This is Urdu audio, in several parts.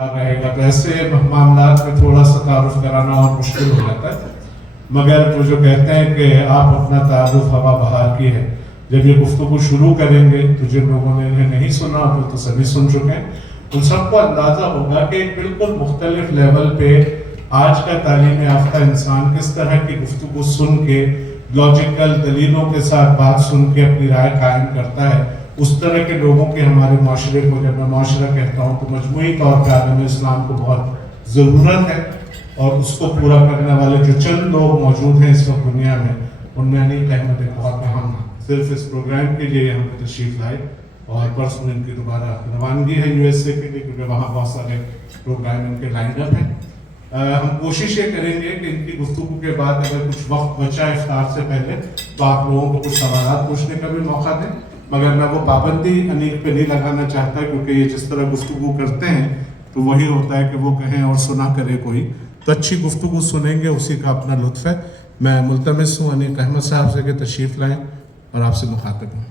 رہے گا تو ایسے معاملات میں تھوڑا سا تعارف کرانا اور مشکل ہو جاتا ہے، مگر وہ جو کہتے ہیں کہ آپ اپنا تعارف ہوا بہار کی ہے، جب یہ گفتگو شروع کریں گے تو جن لوگوں نے انہیں نہیں سنا وہ تو سبھی سن چکے ہیں، ان سب کو اندازہ ہوگا کہ ایک بالکل مختلف لیول پہ آج کا تعلیم یافتہ انسان کس طرح کی گفتگو سن کے لاجیکل دلیلوں کے ساتھ بات سن کے اپنی رائے قائم کرتا ہے۔ اس طرح کے لوگوں کے ہمارے معاشرے کو، جب میں معاشرہ کہتا ہوں تو مجموعی طور پہ عالم اسلام کو بہت ضرورت ہے، اور اس کو پورا کرنے والے جو چند لوگ موجود ہیں اس وقت دنیا میں، ان میں انیق احمد ایک بہت اہم صرف اس پروگرام کے لیے یہاں پہ تشریف لائے، اور پرسوں ان کی دوبارہ روانگی ہے یو ایس اے کے لیے، کیونکہ وہاں بہت سارے پروگرام ان کے لائن اپ ہیں۔ ہم کوشش یہ کریں گے کہ ان کی گفتگو کے بعد اگر کچھ وقت بچا افطار سے پہلے تو آپ لوگوں کو کچھ سوالات پوچھنے کا بھی موقع دیں، مگر میں وہ پابندی انیق پہ نہیں لگانا چاہتا، کیونکہ یہ جس طرح گفتگو کرتے ہیں تو وہی ہوتا ہے کہ وہ کہیں اور سنا کرے کوئی، تو اچھی گفتگو سنیں گے، اسی کا اپنا لطف ہے۔ میں ملتمس ہوں انیق احمد صاحب سے کہ تشریف لائیں اور آپ سے مخاطب ہوں۔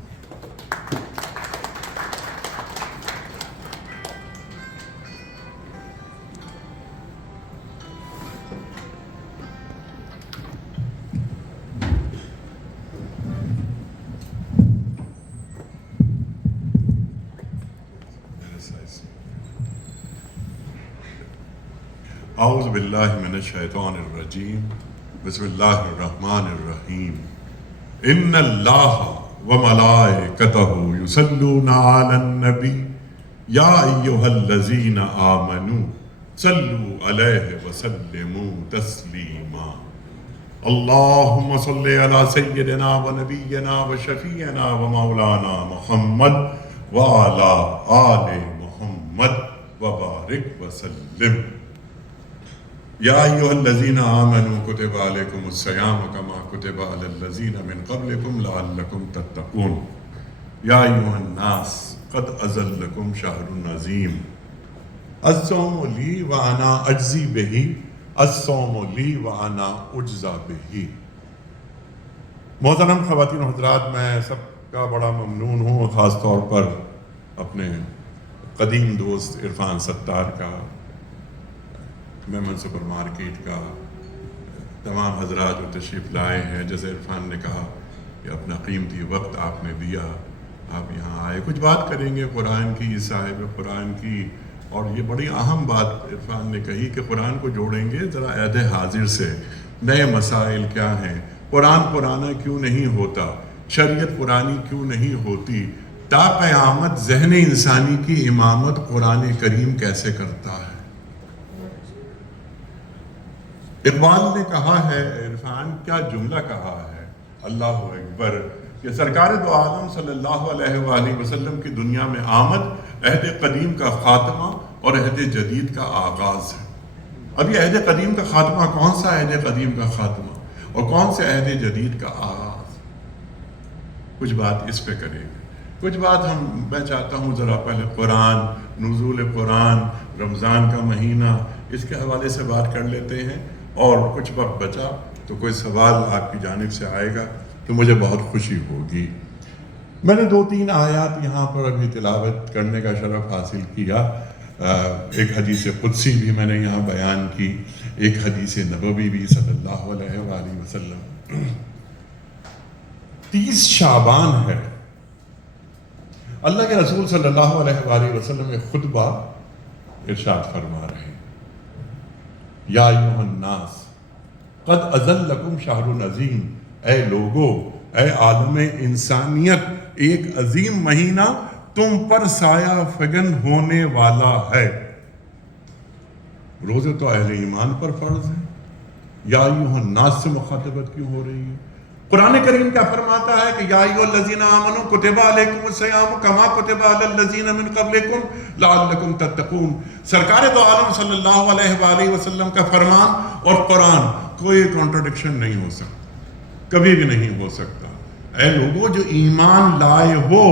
اعوذ باللہ من الشیطان الرجیم، بسم اللہ الرحمن الرحیم۔ ان اللہ وملائکتہ یصلون علی النبی یا ایہا الذین آمنوا صلوا علیہ وسلموا تسلیما۔ اللہم صلی علی سیدنا و نبینا و شفیعنا و مولانا محمد وعلی آل محمد وبارک وسلم۔ یا ایہا الذین آمنوا کتب علیکم الصیام کما کتب علی الذین من قبلکم لعلکم تتقون۔ یا ایہا الناس قد اذلکم شہر عظیم، الصوم لی وانا اجزی بہ، الصوم لی وانا اجزی بہ۔ محترم خواتین و حضرات، میں سب کا بڑا ممنون ہوں، خاص طور پر اپنے قدیم دوست عرفان ستار کا، میمن سپر مارکیٹ کا، تمام حضرات جو تشریف لائے ہیں۔ جیسے عرفان نے کہا کہ اپنا قیمتی وقت آپ نے دیا، آپ یہاں آئے، کچھ بات کریں گے قرآن کی، صاحب قرآن کی، اور یہ بڑی اہم بات عرفان نے کہی کہ قرآن کو جوڑیں گے ذرا عہد حاضر سے، نئے مسائل کیا ہیں، قرآن پرانا کیوں نہیں ہوتا، شریعت پرانی کیوں نہیں ہوتی، تا قیامت ذہن انسانی کی امامت قرآن کریم کیسے کرتا ہے۔ اقبال نے کہا ہے، عرفان کیا جملہ کہا ہے، اللہ اکبر، کہ سرکار دو عالم صلی اللہ علیہ وآلہ وسلم کی دنیا میں آمد عہد قدیم کا خاتمہ اور عہد جدید کا آغاز ہے۔ اب یہ عہد قدیم کا خاتمہ کون سا عہد قدیم کا خاتمہ اور کون سے عہد جدید کا آغاز، کچھ بات اس پہ کریں گے، کچھ بات میں چاہتا ہوں ذرا پہلے قرآن، نزول قرآن، رمضان کا مہینہ، اس کے حوالے سے بات کر لیتے ہیں، اور کچھ وقت بچا تو کوئی سوال آپ کی جانب سے آئے گا تو مجھے بہت خوشی ہوگی۔ میں نے 2-3 آیات یہاں پر ابھی تلاوت کرنے کا شرف حاصل کیا، ایک حدیث قدسی بھی میں نے یہاں بیان کی، ایک حدیث نبوی بھی صلی اللہ علیہ وآلہ وسلم۔ 30 شعبان ہے، اللہ کے رسول صلی اللہ علیہ وآلہ وسلم ایک خطبہ ارشاد فرما رہے ہیں، یا ایھا الناس قد اذلکم شہر عظیم، اے لوگو، اے عالم انسانیت، ایک عظیم مہینہ تم پر سایہ فگن ہونے والا ہے۔ روزے تو اہل ایمان پر فرض ہے، یا ایھا الناس سے مخاطبت کیوں ہو رہی ہے؟ قرآن کریم کیا فرماتا ہے کہ یا ایھا الذین آمنوا کتب علیکم الصیام کما کتب علی الذین من قبلکم لعلکم تتقون۔ سرکار دو عالم صلی اللہ علیہ وآلہ وسلم کا فرمان اور قرآن کوئی کنٹرڈکشن نہیں ہو سکتا، کبھی بھی نہیں ہو سکتا۔ اے لوگوں جو ایمان لائے ہو،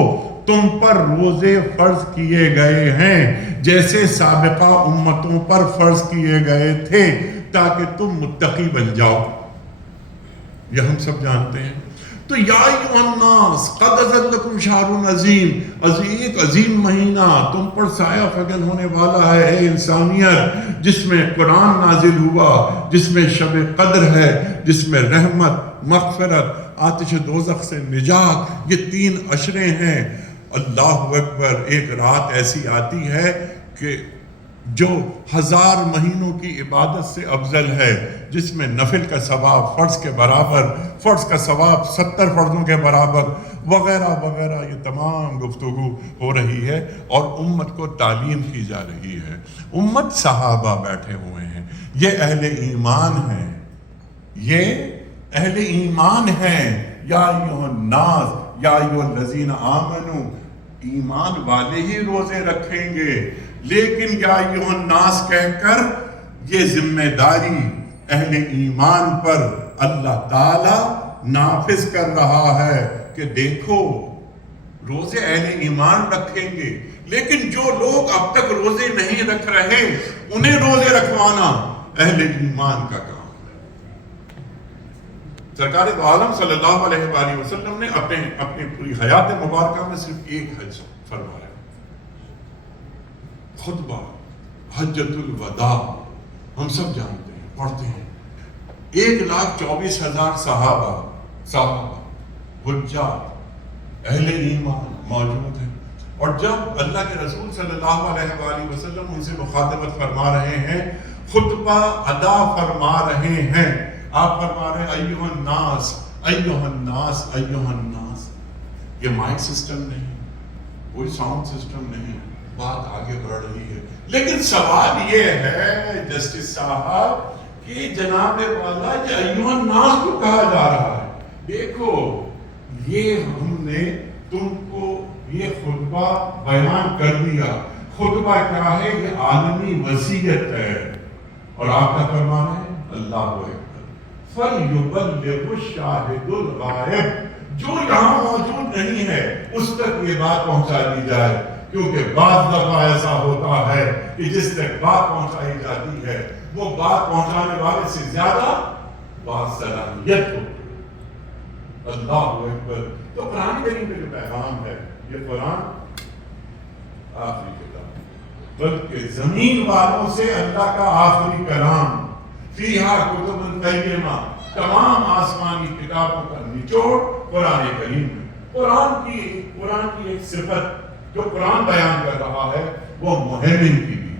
تم پر روزے فرض کیے گئے ہیں جیسے سابقہ امتوں پر فرض کیے گئے تھے، تاکہ تم متقی بن جاؤ۔ یہ ہم سب جانتے ہیں۔ تو یا ایھا الناس قد اذلکم شہر عظیم، ایک عظیم مہینہ تم پر سایہ فگن ہونے والا ہے اے انسانیت، جس میں قرآن نازل ہوا، جس میں شب قدر ہے، جس میں رحمت، مغفرت، آتش دوزخ سے نجات، یہ 3 عشرے ہیں۔ اللہ اکبر، ایک رات ایسی آتی ہے کہ جو 1000 مہینوں کی عبادت سے افضل ہے، جس میں نفل کا ثواب فرض کے برابر، فرض کا ثواب 70 فرضوں کے برابر، وغیرہ وغیرہ، یہ تمام گفتگو ہو رہی ہے اور امت کو تعلیم کی جا رہی ہے۔ امت صحابہ بیٹھے ہوئے ہیں، یہ اہل ایمان ہیں، یہ اہل ایمان ہیں۔ یا ایھا الناس، یا ایھا الذین آمنوا، ایمان والے ہی روزے رکھیں گے، لیکن یا ایھا الناس کہہ کر یہ ذمہ داری اہل ایمان پر اللہ تعالی نافذ کر رہا ہے کہ دیکھو روزے اہل ایمان رکھیں گے، لیکن جو لوگ اب تک روزے نہیں رکھ رہے انہیں روزے رکھوانا اہل ایمان کا کام ہے۔ سرکار دو عالم صلی اللہ علیہ وآلہ وسلم نے اپنی پوری حیات مبارکہ میں صرف ایک حج فرمایا، خطبہ حجۃ الوداع، ہم سب جانتے ہیں، پڑھتے ہیں۔ 1,24,000 صحابہ، حجاج، اہل ایمان موجود ہیں، اور جب اللہ کے رسول صلی اللہ علیہ وآلہ وسلم ان سے مخاطبت فرما رہے ہیں، خطبہ ادا فرما رہے ہیں، آپ فرما رہے ہیں ایھا الناس، ایھا الناس، ایھا الناس۔ یہ مائک سسٹم نہیں، کوئی ساؤنڈ سسٹم نہیں، بات آگے بڑھ رہی ہے، لیکن سوال یہ ہے جسٹس صاحب کہ جناب والا یہ ایھا الناس کو کہا جا رہا ہے؟ دیکھو یہ ہم نے تم کو یہ خطبہ بیان کر دیا، خطبہ کیا ہے؟ یہ عالمی وصیت ہے، اور آپ کا فرمان ہے اللہ اکبر، فَلْيُبَلِّغُ الشَّاهِدُ الْغَائِبُ، جو یہاں موجود نہیں ہے اس تک یہ بات پہنچا دی جائے، کیونکہ بعض دفعہ ایسا ہوتا ہے کہ جس تک بات پہنچائی جاتی ہے وہ بات پہنچانے والے سے زیادہ بات صلاحیت ہوتی ہے۔ اللہ اکبر۔ تو قرآن کریم کا جو پیغام ہے، یہ قرآن آخری کتاب، بلکہ زمین والوں سے اللہ کا آخری کلام، فیہا کتب قیمہ، تمام آسمانی کتابوں کا نچوڑ قرآن کریم ہے۔ قرآن کی ایک صفت جو قرآن بیان کر رہا ہے وہ مہمن کی بھی،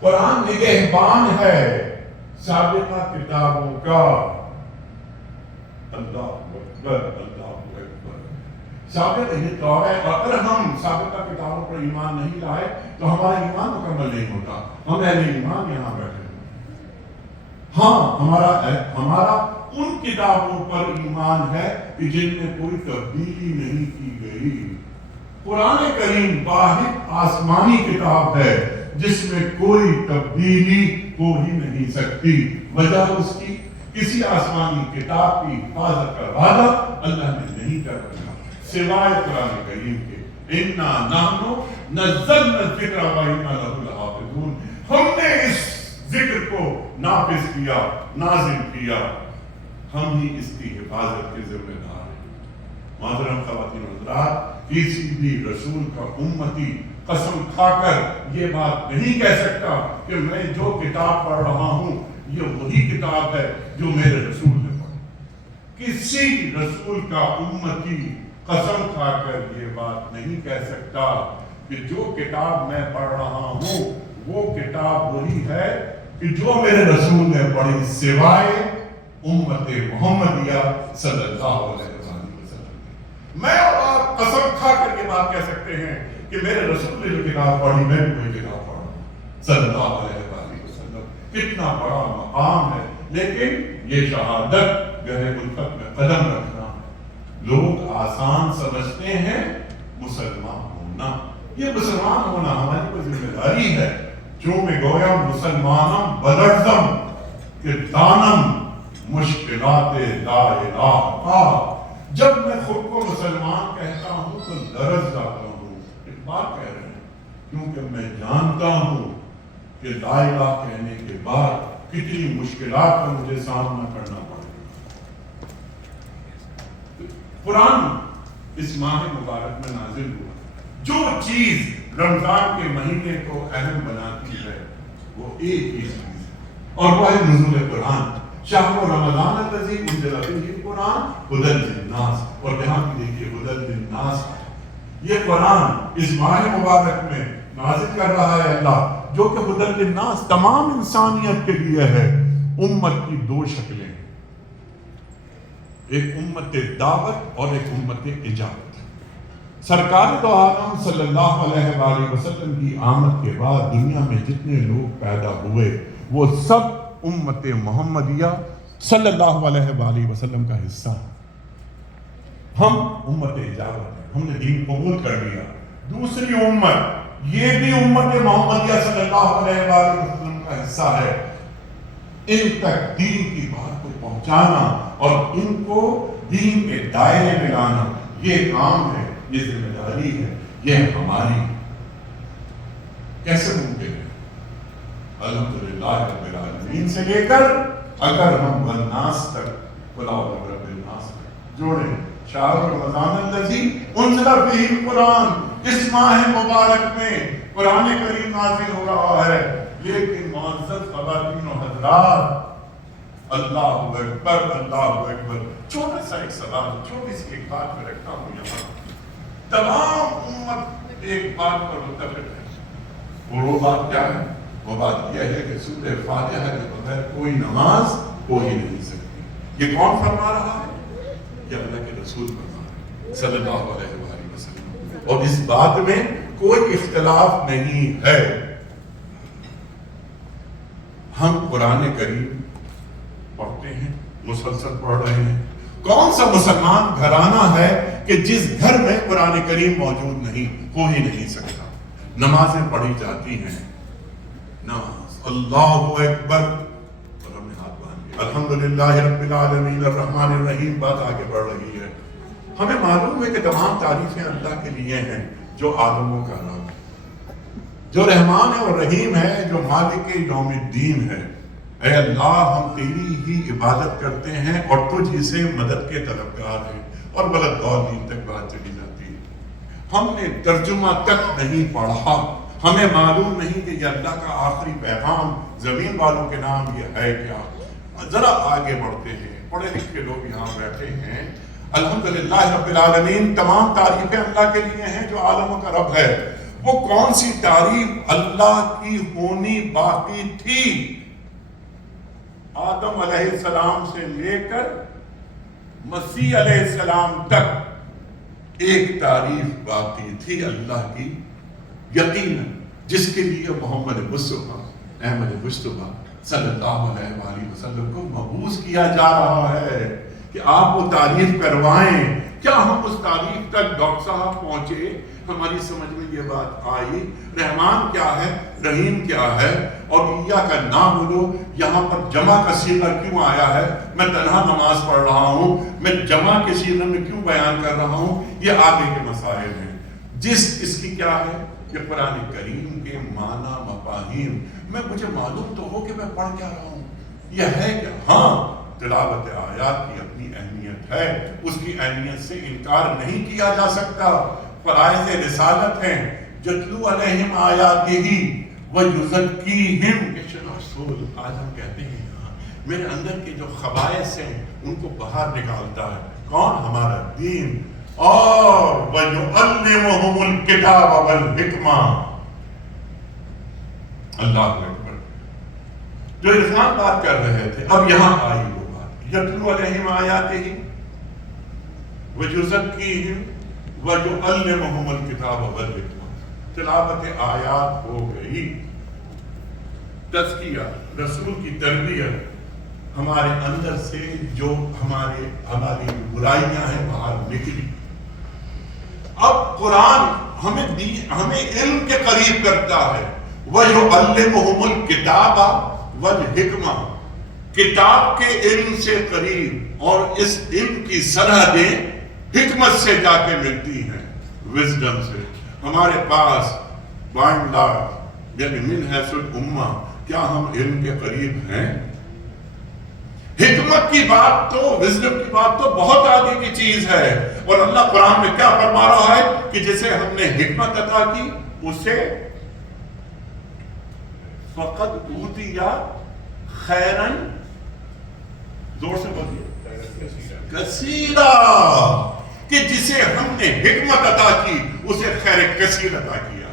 قرآن نگہبان ہے سابقہ کتابوں کا۔ اللہ اکبر، اللہ اکبر۔ سابقہ یہ تو ہے، اگر ہم سابقہ کتابوں پر ایمان نہیں لائے تو ہمارا ایمان مکمل نہیں ہوتا۔ ہم اہل ایمان یہاں بیٹھے ہیں، ہاں ہمارا ان کتابوں پر ایمان ہے کہ جن میں کوئی تبدیلی نہیں کی گئی۔ قرآن کریم واحد آسمانی کتاب ہے جس میں کوئی تبدیلی ہو ہی نہیں سکتی، وجہ اس کی کسی آسمانی کتاب کی حفاظت کا وعدہ اللہ نے نہیں کر رکھا سوائے قرآن کریم کے۔ اِنَّا نَحْنُ نَزَّلْنَا الذِّكْرَ وَإِنَّا لَهُ لَحَافِظُونَ، ہم نے اس ذکر کو نافذ کیا، نازل کیا، ہم ہی اس کی حفاظت کے ذمہ دار ہیں۔ محترم خواتین و حضرات، کسی بھی رسول کا امتی قسم کھا کر یہ بات نہیں کہہ سکتا کہ میں جو کتاب پڑھ رہا ہوں یہ وہی کتاب ہے جو میرے رسول نے پڑھی۔ کسی رسول کا امتی قسم کھا کر یہ بات نہیں کہہ سکتا کہ جو کتاب میں پڑھ رہا ہوں وہ کتاب وہی ہے کہ جو میرے رسول نے پڑھی، سوائے امت محمدیہ صلی اللہ علیہ وسلم۔ میں اور آپ قسم کھا کر یہ بات کہہ سکتے ہیں کہ میرے رسول نے جو کتاب پڑھی میں بھی وہی کتاب پڑھا صلی اللہ علیہ وسلم۔ کتنا بڑا مقام ہے، لیکن یہ شہادت گہرے الفت میں قدم رکھنا لوگ آسان سمجھتے ہیں۔ مسلمان ہونا، یہ مسلمان ہونا ہماری کو ذمہ داری ہے، چونکہ گویا مسلمانم بلرزم کہ دانم مشکلات لا الہ۔ جب میں خود کو مسلمان کہتا ہوں تو لرز جاتا ہوں، اقبال کہہ رہے ہیں، کیونکہ میں جانتا ہوں کہ لا الہ کہنے کے بعد کتنی مشکلات کا مجھے سامنا کرنا پڑے گا۔ قرآن اس ماہ مبارک میں نازل ہوا. جو چیز رمضان کے مہینے کو اہم بناتی ہے وہ ایک ہی چیز ہے اور وہ ہے نزول قرآن. شہر رمضان الذی انزل فیہ القرآن ھدی للناس. اور یہاں بھی دیکھیے ھدی للناس. یہ قرآن اس ماہ مبارک میں نازل کر رہا ہے اللہ, جو کہ ھدی للناس تمام انسانیت کے لیے ہے. امت کی دو شکلیں ہیں, ایک امت دعوت اور ایک امت اجابت. سرکار دو عالم صلی اللہ علیہ وآلہ وسلم کی آمد کے بعد دنیا میں جتنے لوگ پیدا ہوئے وہ سب امت محمدیہ صلی اللہ علیہ وآلہ وسلم کا حصہ ہیں. ہم امت اجابت ہیں, ہم نے دین قبول کر لیا. دوسری امت یہ بھی امت محمدیہ صلی اللہ علیہ وآلہ وسلم کا حصہ ہے. ان تک دین کی بات کو پہنچانا اور ان کو دین کے دائرے میں لانا یہ کام ہے, یہ ذمہ داری ہے, یہ ہماری. کیسے ممکن ہے؟ الحمدللہ رب العالمین سے لے کر اگر ہم والناس تک قل اعوذ برب الناس تک جوڑیں. شہر رمضان الذی انزل فیہ القرآن, اس ماہ مبارک میں قرآن کریم نازل ہو رہا ہے. لیکن معزز خواتین و حضرات, اللہ اکبر اللہ اکبر. چھوٹا سا ایک سوال, چھوٹی سی ایک بات میں رکھتا ہوں یہاں. تمام امت ایک بات پر متفق ہے, وہ بات کیا ہے؟ وہ بات یہ ہے کہ سورہ فاتحہ کے بغیر کوئی نماز ہو ہی نہیں سکتی. یہ کون فرما رہا ہے؟ یہ اللہ کے رسول فرما رہے ہیں صلی اللہ علیہ وآلہ وسلم. اور اس بات میں کوئی اختلاف نہیں ہے. ہم قرآن کریم پڑھتے ہیں, مسلسل پڑھ رہے ہیں. کون سا مسلمان گھرانہ ہے کہ جس گھر میں قرآن کریم موجود نہیں, ہو ہی نہیں سکتا. نمازیں پڑھی جاتی ہیں, نماز اللہ اکبر اور ہم نے ہاتھ باندھ لیا, الحمدللہ رب العالمین الرحمن الرحیم. بات آگے بڑھ رہی ہے. ہمیں معلوم ہے کہ تمام تعریفیں اللہ کے لیے ہیں جو عالموں کا رب, جو رحمان ہے اور رحیم ہے, جو مالک یوم الدین ہے. اے اللہ, ہم تیری ہی عبادت کرتے ہیں اور تجھ ہی سے مدد کے طلبگار ہیں. اور غلط دین تک بات چلی جاتی ہے. ہم نے ترجمہ تک نہیں پڑھا, ہمیں معلوم نہیں کہ یہ اللہ کا آخری پیغام زمین والوں کے نام یہ ہے کیا. ذرا آگے بڑھتے ہیں, پڑھے لکھے لوگ یہاں بیٹھے ہیں. الحمدللہ رب العالمین, تمام تعریفیں اللہ کے لیے ہیں جو عالموں کا رب ہے. وہ کون سی تعریف اللہ کی ہونی باقی تھی؟ آدم علیہ السلام سے لے کر مسیح علیہ السلام تک ایک تعریف باقی تھی اللہ کی, یقیناً, جس کے لیے محمد مصطفیٰ احمد مصطفیٰ صلی اللہ علیہ وآلہ وسلم کو مبعوث کیا جا رہا ہے کہ آپ وہ تعریف کروائیں. کیا ہم اس تعریف تک ڈاکٹر صاحب پہنچے؟ ہماری سمجھ میں یہ بات آئی, رحمان کیا ہے, رحیم کیا ہے, اور ایاک نعبد یہاں پر جمع کا صیغہ کیوں آیا ہے؟ میں تنہا نماز پڑھ رہا ہوں, میں جمع کے صیغے میں کیوں بیان کر رہا ہوں؟ یہ آگے کے مسائل ہیں. اس کی کیا ہے کہ قرآن کریم کے معنی مفاہیم میں مجھے معلوم تو ہو کہ میں پڑھ کیا رہا ہوں. یہ ہے کہ ہاں, تلاوت آیات کی اپنی اہمیت ہے, اس کی اہمیت سے انکار نہیں کیا جا سکتا. فرائض رسالت ہیں, یتلو علیہم آیاتہ ویزکیہم. رسول آج ہم کہتے ہیں میرے اندر کے جو خبائث ہیں ان کو باہر نکالتا ہے کون؟ ہمارا دین. اور وَيُعَلِّمُهُمُ الْكِتَابَ وَالْحِکْمَةَ. اللہ اکبر. جو عرفان بات کر رہے تھے, اب یہاں آئی وہ بات, یتلو علیہم آیاتہ ویزکیہم وَيُعَلِّمُهُمُ الْكِتَابَ وَالْحِکْمَةَ. تلاوت آیات ہو گئی, تزکیہ, رسول کی تربیت, ہمارے اندر سے جو ہماری برائیاں ہیں باہر نکلی. اب قرآن ہمیں علم کے قریب کرتا ہے. وَيُعَلِّمُهُمُ الْكِتَابَ وَالْحِکْمَةَ. کتاب کے علم سے قریب, اور اس علم کی سرحدیں حکمت سے جا کے ملتی ہیں, وزڈم سے. ہمارے پاس بائن لارج یعنی من حیث الامہ کیا ہم علم کے قریب ہیں؟ حکمت کی بات تو، وزڈم کی بات تو بہت آگے کی چیز ہے. اور اللہ قرآن میں کیا فرما رہا ہے کہ جسے ہم نے حکمت عطا کی اسے فقد اوتیا خیرن، زور سے بولیے، کثیرا، کہ جسے ہم نے حکمت عطا کی اسے خیر کثیر عطا کیا.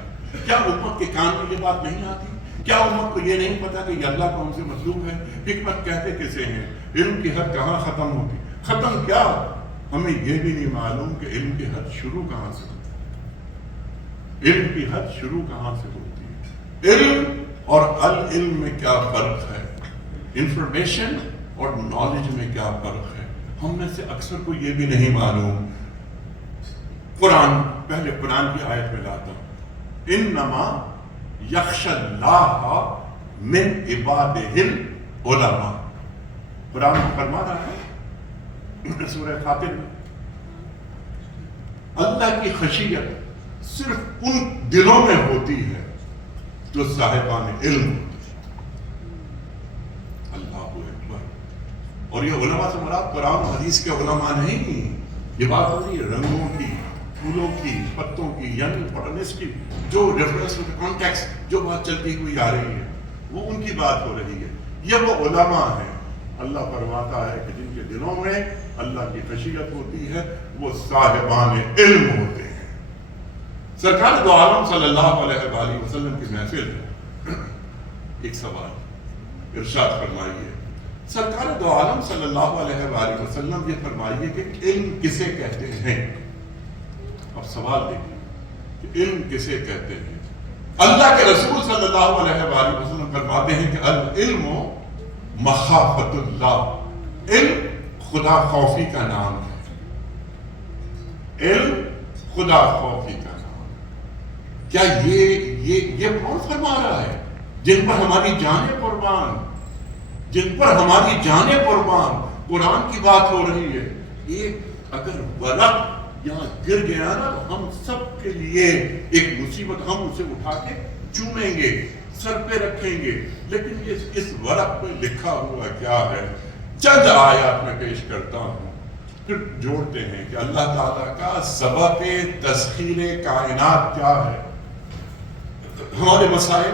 کیا امت کے کان میں یہ بات نہیں آتی؟ کیا امت کو یہ نہیں پتا کہ یہ اللہ کون سے مطلوب ہے؟ حکمت کہتے کسے ہیں؟ علم کی حد کہاں ختم ہوتی؟ ختم کیا؟ ہمیں یہ بھی نہیں معلوم کہ علم کی حد شروع کہاں سے ہوتی ہے. علم کی حد شروع کہاں سے ہوتی ہے؟ علم اور العلم میں کیا فرق ہے؟ انفارمیشن اور نالج میں کیا فرق ہے؟ ہم میں سے اکثر کو یہ بھی نہیں معلوم. قرآن، پہلے قرآن کی آیت میں لاتا ہوں، انما یخشی اللہ من عبادہ العلماء. قرآن فرما رہا ہے سورہ فاتر میں اللہ کی خشیت صرف ان دلوں میں ہوتی ہے جو صاحبان علم ہوتے ہیں. اللہ اکبر. اور یہ علماء سے مراد قرآن و حدیث کے علماء نہیں. یہ بات ہو رہی ہے رنگوں کی، پھولوں کی، پتوں کی، یعنی باٹنسٹ کی، جو ریفرنس ٹو کانٹیکسٹ جو بات چلتی ہوئی آ رہی ہے وہ ان کی بات ہو رہی ہے. یہ وہ علماء ہیں. اللہ فرماتا ہے کہ جن کے دلوں میں اللہ کی خشیت ہوتی ہے وہ صاحبان علم ہوتے ہیں. سرکار دو عالم صلی اللہ علیہ وآلہ وسلم کی محفل ہے. ایک سوال ارشاد فرمائیے، سرکار دو عالم صلی اللہ علیہ وآلہ وسلم یہ فرمائیے کہ علم کسے کہتے ہیں؟ اب سوال دیکھیں کہ علم کسے کہتے ہیں؟ اللہ کے رسول صلی اللہ علیہ وآلہ وسلم فرماتے ہیں کہ العلم مخافت اللہ. علم خدا خوفی کا نام ہے. علم خدا خوفی کا نام. کیا یہ کون فرما رہا ہے؟ جن پر ہماری جانیں قربان، جن پر ہماری جانیں قربان. قرآن کی بات ہو رہی ہے. ایک اگر ورق یہاں گر گیا نا ہم سب کے لیے ایک مصیبت. ہم اسے اٹھا کے چومیں گے، سر پہ رکھیں گے، لیکن اس ورق میں لکھا ہوا کیا ہے؟ چند آیات میں پیش کرتا ہوں، پھر جوڑتے ہیں کہ اللہ تعالیٰ کا سبب تسخیر کائنات کیا ہے. ہمارے مسائل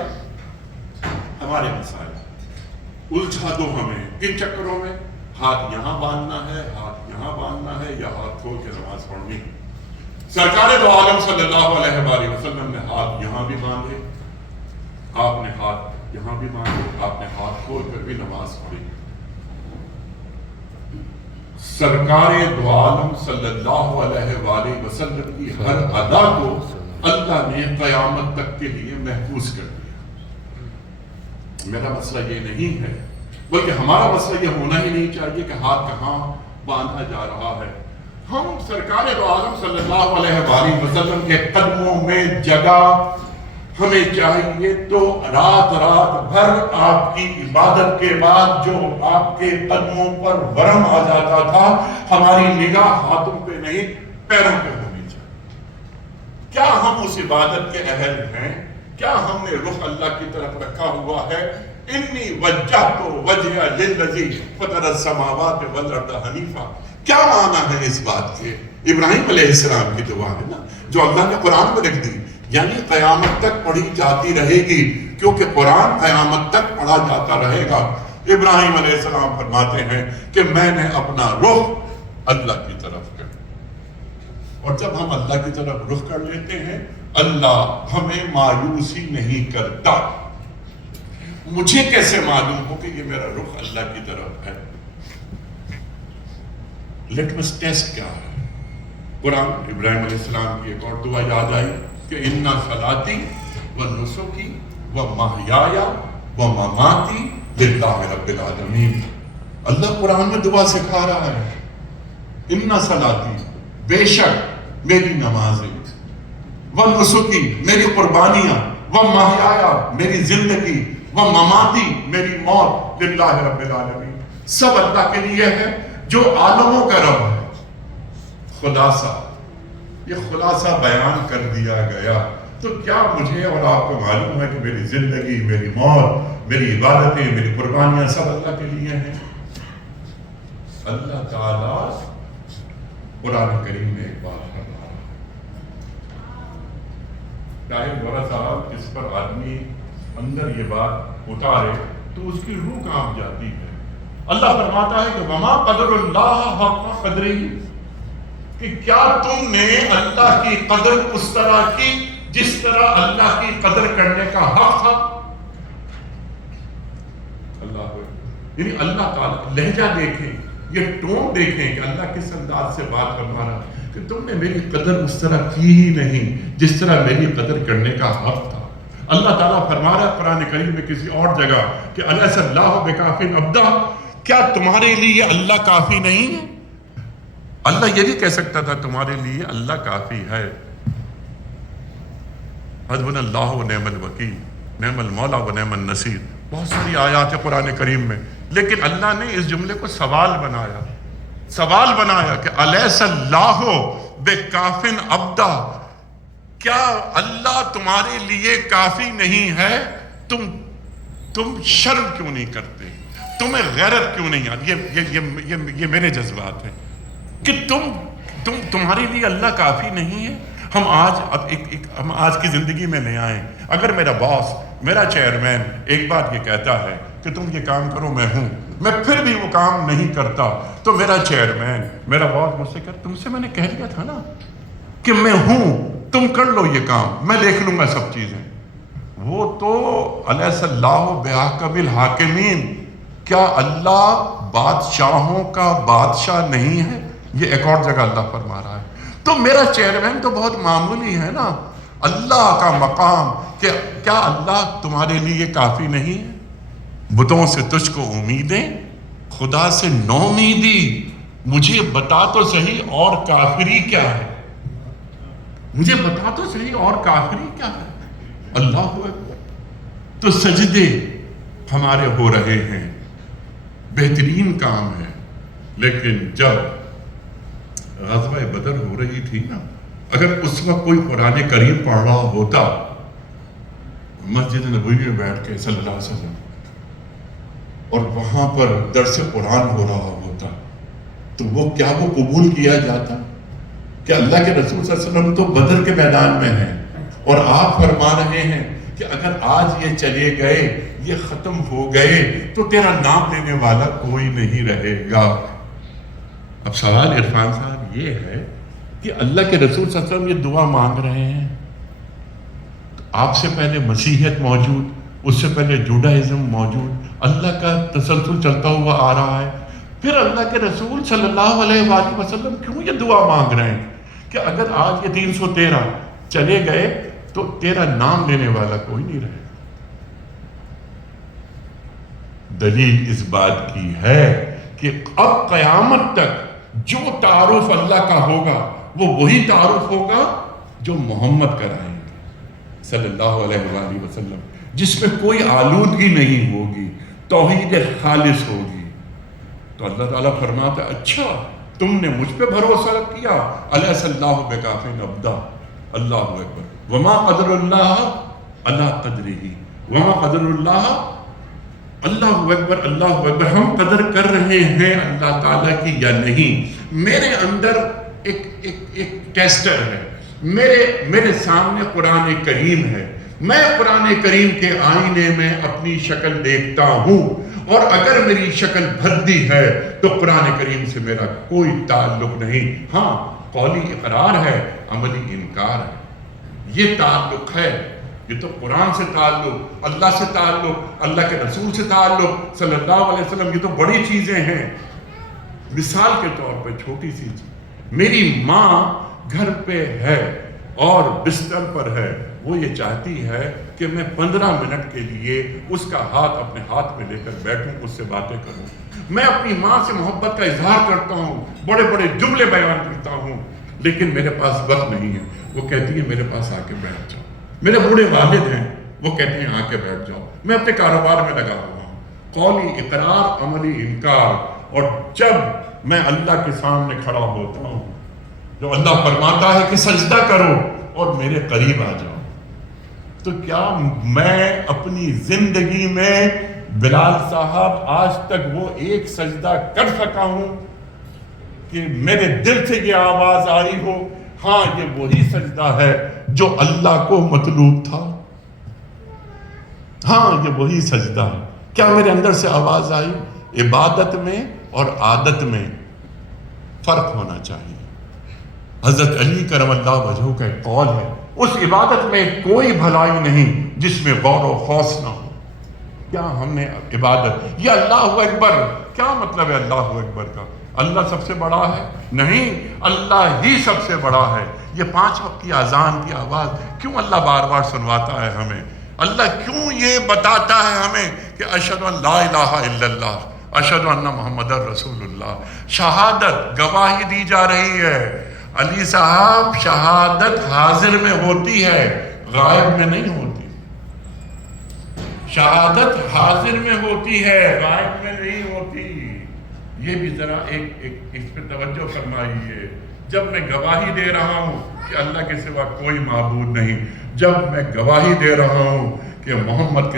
الجھا دو ہمیں کن چکروں میں. ہاتھ یہاں باندھنا ہے، ہاتھ یہاں باندھنا ہے، یا ہاتھ کھول کے نماز پڑھنی. سرکار دو عالم صلی اللہ علیہ وآلہ وسلم نے ہاتھ یہاں بھی باندھے، آپ نے ہاتھ یہاں بھی باندھے، آپ نے ہاتھ کھول کر بھی نماز پڑھی. سرکار دو عالم صلی اللہ علیہ وآلہ وسلم کی ہر ادا کو اللہ نے قیامت تک کے لیے محفوظ کر دیا. میرا مسئلہ یہ نہیں ہے، بلکہ ہمارا مسئلہ یہ ہونا ہی نہیں چاہیے کہ ہاتھ کہاں باندھا جا رہا ہے. ہم سرکار دو عالم صلی اللہ علیہ وآلہ وسلم کے قدموں میں جگہ ہمیں چاہیے تو رات بھر آپ کی عبادت کے بعد جو آپ کے قدموں پر ورم آ جاتا تھا ہماری نگاہ ہاتھوں پہ نہیں پیروں پہ ہونی چاہیے. کیا ہم اس عبادت کے اہل ہیں؟ کیا ہم نے رخ اللہ کی طرف رکھا ہوا ہے؟ انی وجہت وجہ للذی فطر السماوات والارض حنیفا. کیا معنی ہے اس بات کے؟ ابراہیم علیہ السلام کی دعا ہے نا جو اللہ نے قرآن میں رکھ دی، یعنی قیامت تک پڑھی جاتی رہے گی کیونکہ قرآن قیامت تک پڑھا جاتا رہے گا. ابراہیم علیہ السلام فرماتے ہیں کہ میں نے اپنا رخ اللہ کی طرف کر. اور جب ہم اللہ کی طرف رخ کر لیتے ہیں اللہ ہمیں مایوسی نہیں کرتا. مجھے کیسے معلوم ہو کہ یہ میرا رخ اللہ کی طرف ہے؟ لٹمس ٹیسٹ کیا ہے؟ قرآن ابراہیم علیہ السلام کی ایک اور دعا یاد آئی کہ اِنَّ صَلَاتِي وَنُسُكِي وَمَحْيَايَ وَمَمَاتِي لِلَّهِ رَبِّ الْعَالَمِينَ. اللہ قرآن میں دعا سکھا رہا ہے. اِنَّ صَلَاتِي، بے شک میری نمازیں، وَنُسُكِي میری قربانیاں، وَمَحْيَايَ میری زندگی، وَمَمَاتِي میری موت، لِلَّهِ رَبِّ الْعَالَمِينَ سب اللہ کے لیے ہے جو عالموں کا رب ہے. خلاصہ، یہ خلاصہ بیان کر دیا گیا. تو کیا مجھے اور آپ کو معلوم ہے کہ میری زندگی، میری موت، میری عبادتیں، میری قربانیاں سب اللہ کے لیے ہیں؟ اللہ تعالیٰ قرآن کریم میں ایک بات فرما رہا ہے، چاہے ذرا صاحب اس پر آدمی اندر یہ بات اتارے تو اس کی روح کانپ جاتی ہے۔ اللہ فرماتا ہے کہ وما قدر اللہ حق قدرہ، کہ کیا تم نے اللہ کی قدر اس طرح کی جس طرح اللہ کی قدر کرنے کا حق تھا؟ اللہ یعنی اللہ تعالیٰ لہجہ دیکھیں، یہ ٹون دیکھیں کہ اللہ کس انداز سے بات فرما رہا کہ تم نے میری قدر اس طرح کی ہی نہیں جس طرح میری قدر کرنے کا حق تھا۔ اللہ تعالیٰ فرما رہا ہے قرآن کریم میں کسی اور جگہ کہ الیس اللہ بکاف عبدہ، کیا تمہارے لیے اللہ کافی نہیں ہے؟ اللہ یہ بھی کہہ سکتا تھا تمہارے لیے اللہ کافی ہے۔ حسبنا اللہ و نعم الوکیل، نعم المولا و نعم النصیر، بہت ساری آیات ہیں قرآن کریم میں، لیکن اللہ نے اس جملے کو سوال بنایا کہ الیس اللہ بکاف عبدہ، کیا اللہ تمہارے لیے کافی نہیں ہے؟ تم شرم کیوں نہیں کرتے؟ تمہیں غیرت کیوں نہیں آتی؟ یہ میرے جذبات ہیں کہ تمہارے لیے اللہ کافی نہیں ہے۔ ہم آج کی زندگی میں لے آئیں، اگر میرا باس، میرا چیئرمین ایک بات یہ کہتا ہے کہ تم یہ کام کرو، میں پھر بھی وہ کام نہیں کرتا، تو میرا چیئرمین، میرا باس مجھ سے کہتا تم سے میں نے کہہ دیا تھا نا کہ میں ہوں، تم کر لو یہ کام، میں دیکھ لوں گا سب چیزیں۔ وہ تو الیس اللہ بأحکم الحاکمین، کیا اللہ بادشاہوں کا بادشاہ نہیں ہے؟ یہ ایک اور جگہ اللہ فرما رہا ہے۔ تو میرا چیئرمین تو بہت معمولی ہے نا، اللہ کا مقام، کہ کیا اللہ تمہارے لیے کافی نہیں ہے؟ بتوں سے تجھ کو امیدیں، خدا سے نومیدی، مجھے بتا تو صحیح اور کافری کیا ہے؟ مجھے بتا تو صحیح اور کافری کیا ہے؟ اللہ اکبر۔ تو سجدے ہمارے ہو رہے ہیں، بہترین کام ہے، لیکن جب غزوہ بدر ہو رہی تھی نا، اگر اس وقت کوئی قرآن کریم پڑھ رہا ہوتا مسجد نبوی میں بیٹھ کے صلی اللہ علیہ وسلم، اور وہاں پر درس قرآن ہو رہا ہوتا، تو وہ قبول کیا جاتا؟ کہ اللہ کے رسول صلی اللہ علیہ وسلم تو بدر کے میدان میں ہیں اور آپ فرما رہے ہیں کہ اگر آج یہ چلے گئے، یہ ختم ہو گئے، تو تیرا نام لینے والا کوئی نہیں رہے گا۔ اب سوال عرفان صاحب یہ ہے کہ اللہ کے رسول صلی اللہ علیہ وسلم یہ دعا مانگ رہے ہیں، تو آپ سے پہلے مسیحیت موجود، اس سے پہلے جوڈائزم موجود، اللہ کا تسلسل چلتا ہوا آ رہا ہے، پھر اللہ کے رسول صلی اللہ علیہ وآلہ وسلم کیوں یہ دعا مانگ رہے ہیں کہ اگر آج یہ 313 چلے گئے تو تیرا نام لینے والا کوئی نہیں رہے؟ دلیل اس بات کی ہے کہ اب قیامت تک جو تعارف اللہ کا ہوگا وہ وہی تعارف ہوگا جو محمد کرائیں گے صلی اللہ علیہ وآلہ وسلم، جس میں کوئی آلودگی نہیں ہوگی، توحید خالص ہوگی۔ تو اللہ تعالیٰ فرماتا ہے اچھا تم نے مجھ پہ بھروسہ کیا، الیس اللہ بکاف عبدہ، اللہ اکبر، وما قدر اللہ علی قدرہ، وما قدر اللہ، اللہ اکبر، اللہ اکبر۔ ہم قدر کر رہے ہیں اللہ تعالیٰ کی یا نہیں؟ میرے اندر ایک ٹیسٹر ہے، میرے سامنے قرآن کریم ہے، میں قرآن کریم کے آئینے میں اپنی شکل دیکھتا ہوں، اور اگر میری شکل بھدی ہے تو قرآن کریم سے میرا کوئی تعلق نہیں۔ ہاں قولی اقرار ہے، عملی انکار ہے، یہ تعلق ہے، یہ تو قرآن سے تعلق، اللہ سے تعلق، اللہ کے رسول سے تعلق صلی اللہ علیہ وسلم، یہ تو بڑی چیزیں ہیں۔ مثال کے طور پہ چھوٹی سی چیز، میری ماں گھر پہ ہے اور بستر پر ہے، وہ یہ چاہتی ہے کہ میں 15 منٹ کے لیے اس کا ہاتھ اپنے ہاتھ میں لے کر بیٹھوں، اس سے باتیں کروں۔ میں اپنی ماں سے محبت کا اظہار کرتا ہوں، بڑے بڑے جملے بیان کرتا ہوں، لیکن میرے پاس وقت نہیں ہے۔ وہ کہتی ہے میرے پاس آ کے بیٹھ جاؤ۔ میرے بوڑھے والد ہیں، وہ کہتے ہیں آ کے بیٹھ جاؤ، میں اپنے کاروبار میں لگا ہوا ہوں۔ قولی اقرار، عملی انکار۔ اور جب میں اللہ کے سامنے کھڑا ہوتا ہوں، جو اللہ فرماتا ہے کہ سجدہ کرو اور میرے قریب آ جاؤ، تو کیا میں اپنی زندگی میں بلال صاحب آج تک وہ ایک سجدہ کر سکا ہوں کہ میرے دل سے یہ آواز آئی ہو ہاں یہ وہی سجدہ ہے جو اللہ کو مطلوب تھا، ہاں یہ وہی سجدہ ہے. کیا میرے اندر سے آواز آئی؟ عبادت میں اور عادت میں فرق ہونا چاہیے. حضرت علی کرم اللہ وجہہ کا ایک قول ہے، اس عبادت میں کوئی بھلائی نہیں جس میں غور و خوص نہ ہو. کیا ہم نے عبادت یہ اللہ اکبر، کیا مطلب ہے اللہ اکبر کا؟ اللہ سب سے بڑا ہے؟ نہیں، اللہ ہی سب سے بڑا ہے. یہ 5 وقت کی اذان کی آواز کیوں اللہ بار بار سنواتا ہے ہمیں؟ اللہ کیوں یہ بتاتا ہے ہمیں کہ اشہد ان لا الہ الا اللہ، اشہد ان محمد رسول اللہ. شہادت گواہی دی جا رہی ہے. علی صاحب شہادت حاضر میں ہوتی ہے، غائب میں نہیں ہوتی. شہادت حاضر میں ہوتی ہے، غائب میں نہیں ہوتی. یہ بھی ذرا ایک اس پہ توجہ فرمائیے. جب میں گواہی دے رہا ہوں کہ اللہ کے سوا کوئی معبود نہیں، جب میں گواہی دے رہا ہوں کہ محمد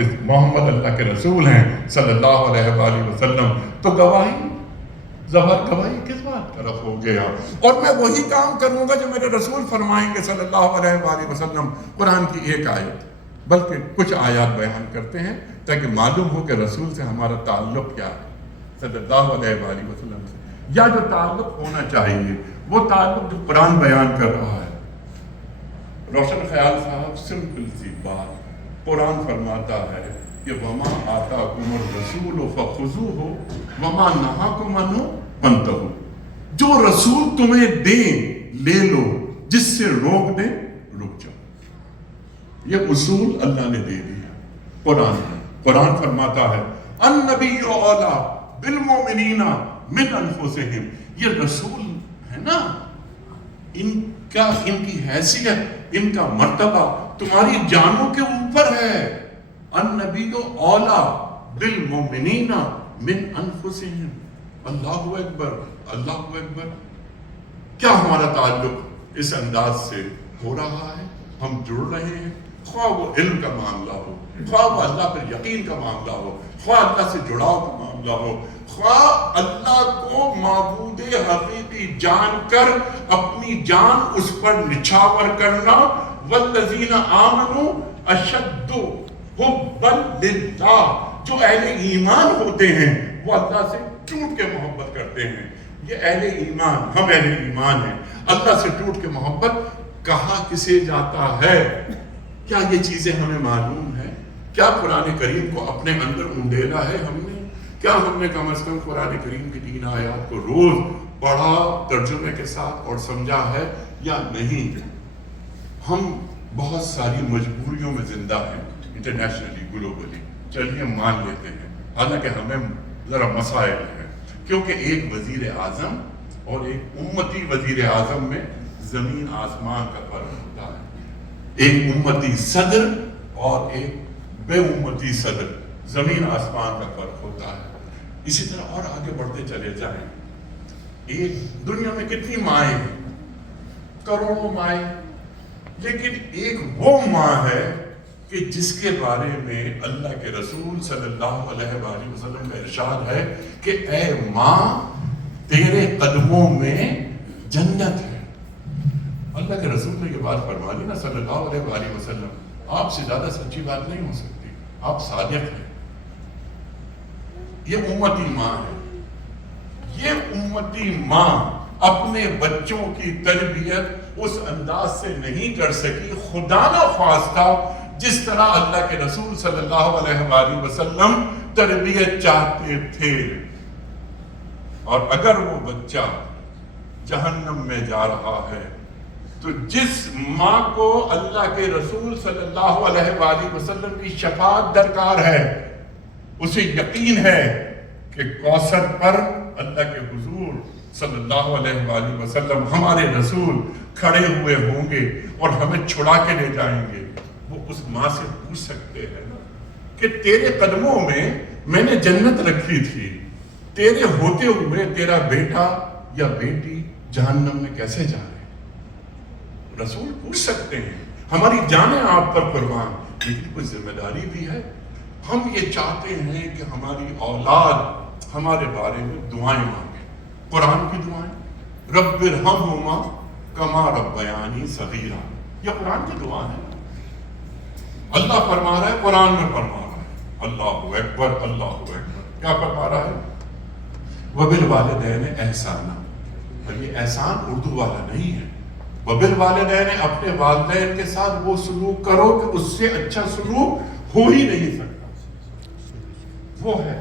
اللہ کے رسول ہیں صلی اللہ علیہ وآلہ وسلم، تو گواہی کس بات طرف ہو گیا؟ اور میں وہی کام کروں گا جو میرے رسول فرمائیں گے صلی اللہ علیہ وآلہ وسلم. قرآن کی ایک آیت بلکہ کچھ آیات بیان کرتے ہیں تاکہ معلوم ہو کہ رسول سے ہمارا تعلق کیا ہے صلی اللہ علیہ وآلہ وسلم سے، یا جو تعلق ہونا چاہیے وہ تعلق جو قرآن بیان کر رہا ہے. روشن خیال صاحب سمپل سی بات، قرآن فرماتا ہے کہ وَمَا آتَاكُمُ الرَّسُولُ فَخُذُوهُ وَمَا نَهَاكُمْ عَنْهُ فَانْتَهُوا. جو رسول تمہیں دیں لے لو، جس سے روک دیں رک جاؤ. یہ اصول اللہ نے دے دیا قرآن میں. قرآن فرماتا ہے النبی اولیٰ بالمؤمنین من انفسہم. یہ رسول ہے نا، ان کی حیثیت، ان کا مرتبہ تمہاری جانوں کے اوپر ہے. النبی اولیٰ بالمؤمنین من انفسہم. اللہ اکبر، اللہ اکبر. کیا ہمارا تعلق اس انداز سے ہو رہا ہے؟ ہم جڑ رہے ہیں؟ خواہ وہ علم کا معاملہ ہو، خواہ وہ اللہ پر یقین کا معاملہ ہو، خواہ اللہ سے جڑاؤ کا معاملہ ہو، خواہ اللہ کو معبود حقیقی جان کر اپنی جان اس پر نچھاور کرنا. والذین آمنوا اشد حبا للہ. جو اہل ایمان ہوتے ہیں وہ اللہ سے ٹوٹ کے محبت کرتے ہیں. یہ اہل ایمان، ہم اہل ایمان ہیں. اللہ سے ٹوٹ کے محبت کہا کسے جاتا ہے؟ کیا یہ چیزیں ہمیں معلوم ہے؟ کیا قرآن کریم کو اپنے اندر انڈیلا ہے ہم نے؟ کیا ہم نے کم از کم قرآن کریم کی 3 آیات کو روز پڑھا ترجمے کے ساتھ اور سمجھا ہے یا نہیں؟ ہم بہت ساری مجبوریوں میں زندہ ہیں، انٹرنیشنلی، گلوبلی. چلیے مان لیتے ہیں، حالانکہ ہمیں ذرا مسائل ہیں، کیونکہ ایک وزیر اعظم اور ایک امتی وزیر اعظم میں زمین آسمان کا فرق ہوتا ہے. ایک امتی صدر اور ایک بے امتی صدر، زمین آسمان کا فرق ہوتا ہے. اسی طرح اور آگے بڑھتے چلے جائیں. ایک دنیا میں کتنی مائیں ہیں؟ کروڑوں مائیں. لیکن ایک وہ ماں ہے کہ جس کے بارے میں اللہ کے رسول صلی اللہ علیہ وآلہ وسلم کا ارشاد ہے کہ اے ماں تیرے قدموں میں جنت ہے. اللہ کے رسول نے یہ بات فرما دی نا صلی اللہ علیہ وآلہ وسلم. آپ سے زیادہ سچی بات نہیں ہو سکتی. آپ صادق ہیں. یہ امتی ماں ہے. یہ امتی ماں اپنے بچوں کی تربیت اس انداز سے نہیں کر سکی خدا نہ خواستہ جس طرح اللہ کے رسول صلی اللہ علیہ وآلہ وسلم تربیت چاہتے تھے. اور اگر وہ بچہ جہنم میں جا رہا ہے تو جس ماں کو اللہ کے رسول صلی اللہ علیہ وآلہ وسلم کی شفاعت درکار ہے اسے یقین ہے کہ کوثر پر اللہ کے حضور صلی اللہ علیہ وآلہ وسلم ہمارے رسول کھڑے ہوئے ہوں گے اور ہمیں چھڑا کے لے جائیں گے. وہ اس ماں سے پوچھ سکتے ہیں کہ تیرے قدموں میں نے جنت رکھی تھی، تیرے ہوتے ہوئے تیرا بیٹا یا بیٹی جہنم میں کیسے جا رہے؟ رسول پوچھ سکتے ہیں. ہماری جانیں آپ پر قربان، لیکن کوئی ذمہ داری بھی ہے. ہم یہ چاہتے ہیں کہ ہماری اولاد ہمارے بارے میں دعائیں مانگے. قرآن کی دعائیں، رب ارحمہما کما ربیانی صغیرا. یہ قرآن کی دعا ہے. اللہ فرما رہا ہے، قرآن میں فرما رہا ہے، اللہ اکبر اللہ اکبر. کیا فرما رہا ہے؟ وبالوالدین احسانا. اور یہ احسان اردو والا نہیں ہے. وبالوالدین، اپنے والدین کے ساتھ وہ سلوک کرو کہ اس سے اچھا سلوک ہو ہی نہیں سکتا. وہ ہے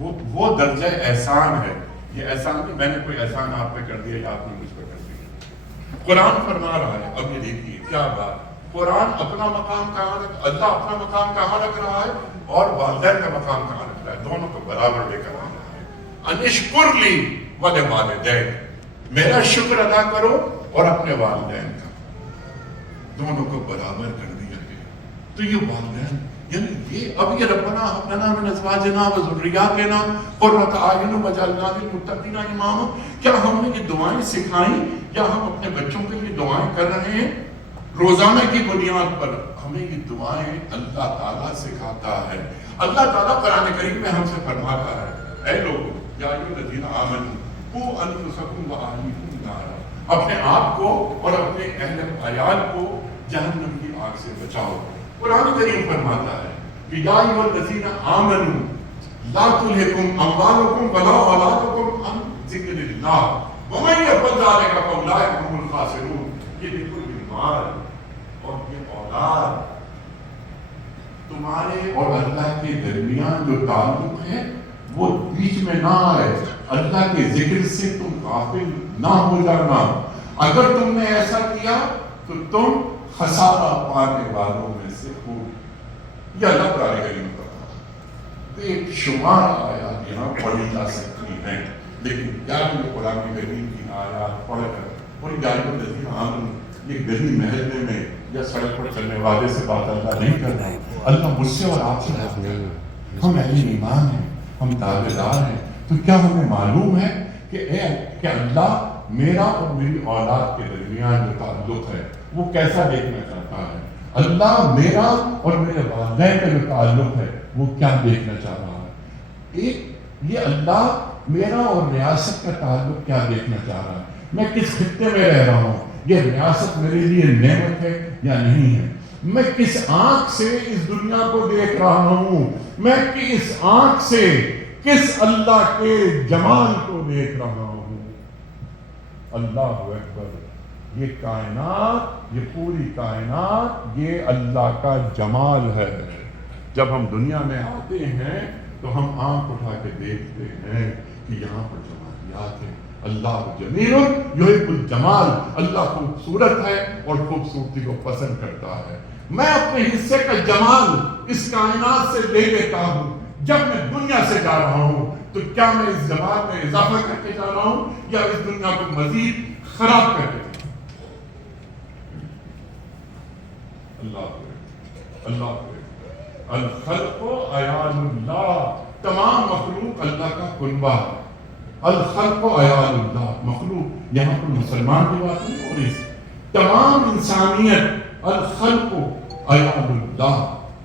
وہ درجہ احسان ہے. یہ احسان نہیں میں نے کوئی احسان آپ پہ کر دیا یا آپ نے مجھ پہ کر دیا. قرآن فرما رہا ہے. اب یہ دیکھیے کیا بات. قرآن اپنا مقام کہاں رکھ، اللہ اپنا مقام کہاں رکھ رہا ہے اور والدین کا مقام کہاں رکھ رہا ہے. دونوں کو برابر لے کر آ رہا ہے. انشکر لی ولوالدیک، میرا شکر ادا کرو اور اپنے والدین کا. دونوں کو برابر کر دیا گیا. تو یہ والدین یعنی یہ اب یہ ربنا ہب لنا من ازواجنا و ذریاتنا قرۃ اعین واجعلنا للمتقین اماما. کیا ہم نے یہ دعائیں سکھائیں یا ہم اپنے بچوں کے لیے دعائیں کر رہے ہیں؟ روزانہ کی بنیاد پر ہمیں یہ دعائیں اللہ تعالیٰ سکھاتا ہے. اللہ تعالیٰ قرآن کریم میں ہم سے فرماتا ہے، اے لوگوں یا ایھا الذین آمنوا قوا انفسکم واہلیکم نارا، اپنے آپ کو اور اپنے اہل عیال کو جہنم کی آگ سے بچاؤ. قرآن کریم فرماتا ہے کہ یا ایھا الذین آمنوا لا تلھکم اموالکم ولا اولادکم عن ذکر اللہ ومن یفعل ذلک فاولئک هم الخاسرون. یہ دیکھو مال اور یہ اولاد تمہارے اور اللہ کے درمیان جو تعلق ہے وہ بیچ میں نہ آئے. اللہ کے ذکر سے تم غافل نہ ہو جانا. اگر تم نے ایسا کیا تو تم خسارہ پانے والوں میں سے ہو. یہ اللہ قرآن کریم کا بے شمار آیات یہاں پڑھی جا سکتی ہیں، لیکن کیا یہ قرآن کریم کی آیات پڑھ کر کوئی جانب نہیں عام یہ گلی محلے میں یا سڑک پر چلنے والے سے بات اللہ نہیں کر رہا. اللہ مجھ سے اور آپ سے بات کر رہا ہے. ہم اہل ایمان ہیں، ہم تابع دار ہیں. تو کیا ہمیں معلوم ہے کہ اللہ میرا اور میری اولاد کے درمیان جو تعلق ہے وہ کیسا دیکھنا چاہتا ہے؟ اللہ میرا اور میرے والدین کا جو تعلق ہے وہ کیا دیکھنا چاہ رہا ہے؟ ایک یہ اللہ میرا اور ریاست کا تعلق کیا دیکھنا چاہ رہا ہے. میں کس خطے میں رہ رہا ہوں، یہ ریاست میرے لیے نعمت ہے یا نہیں ہے. میں کس آنکھ سے اس دنیا کو دیکھ رہا ہوں، میں کس آنکھ سے کس اللہ کے جمال کو دیکھ رہا ہوں. اللہ اکبر. یہ کائنات، یہ پوری کائنات یہ اللہ کا جمال ہے. جب ہم دنیا میں آتے ہیں تو ہم آنکھ اٹھا کے دیکھتے ہیں کہ یہاں پر جمالیات ہیں. اللہ جمیل یحب الجمال. اللہ خوبصورت ہے اور خوبصورتی کو پسند کرتا ہے. میں اپنے حصے کا جمال اس کائنات سے لے لیتا ہوں. جب میں دنیا سے جا رہا ہوں تو کیا میں اس جمال میں اضافہ کر کے جا رہا ہوں یا اس دنیا کو مزید خراب کر کے؟ اللہ الخلق عیال اللہ. تمام مخلوق اللہ کا کنبہ ہے. الخلق عیال اللہ. مخلوق یہاں پر مسلمان کی بات نہیں ہو رہی، تمام انسانیت الخلق عیال اللہ.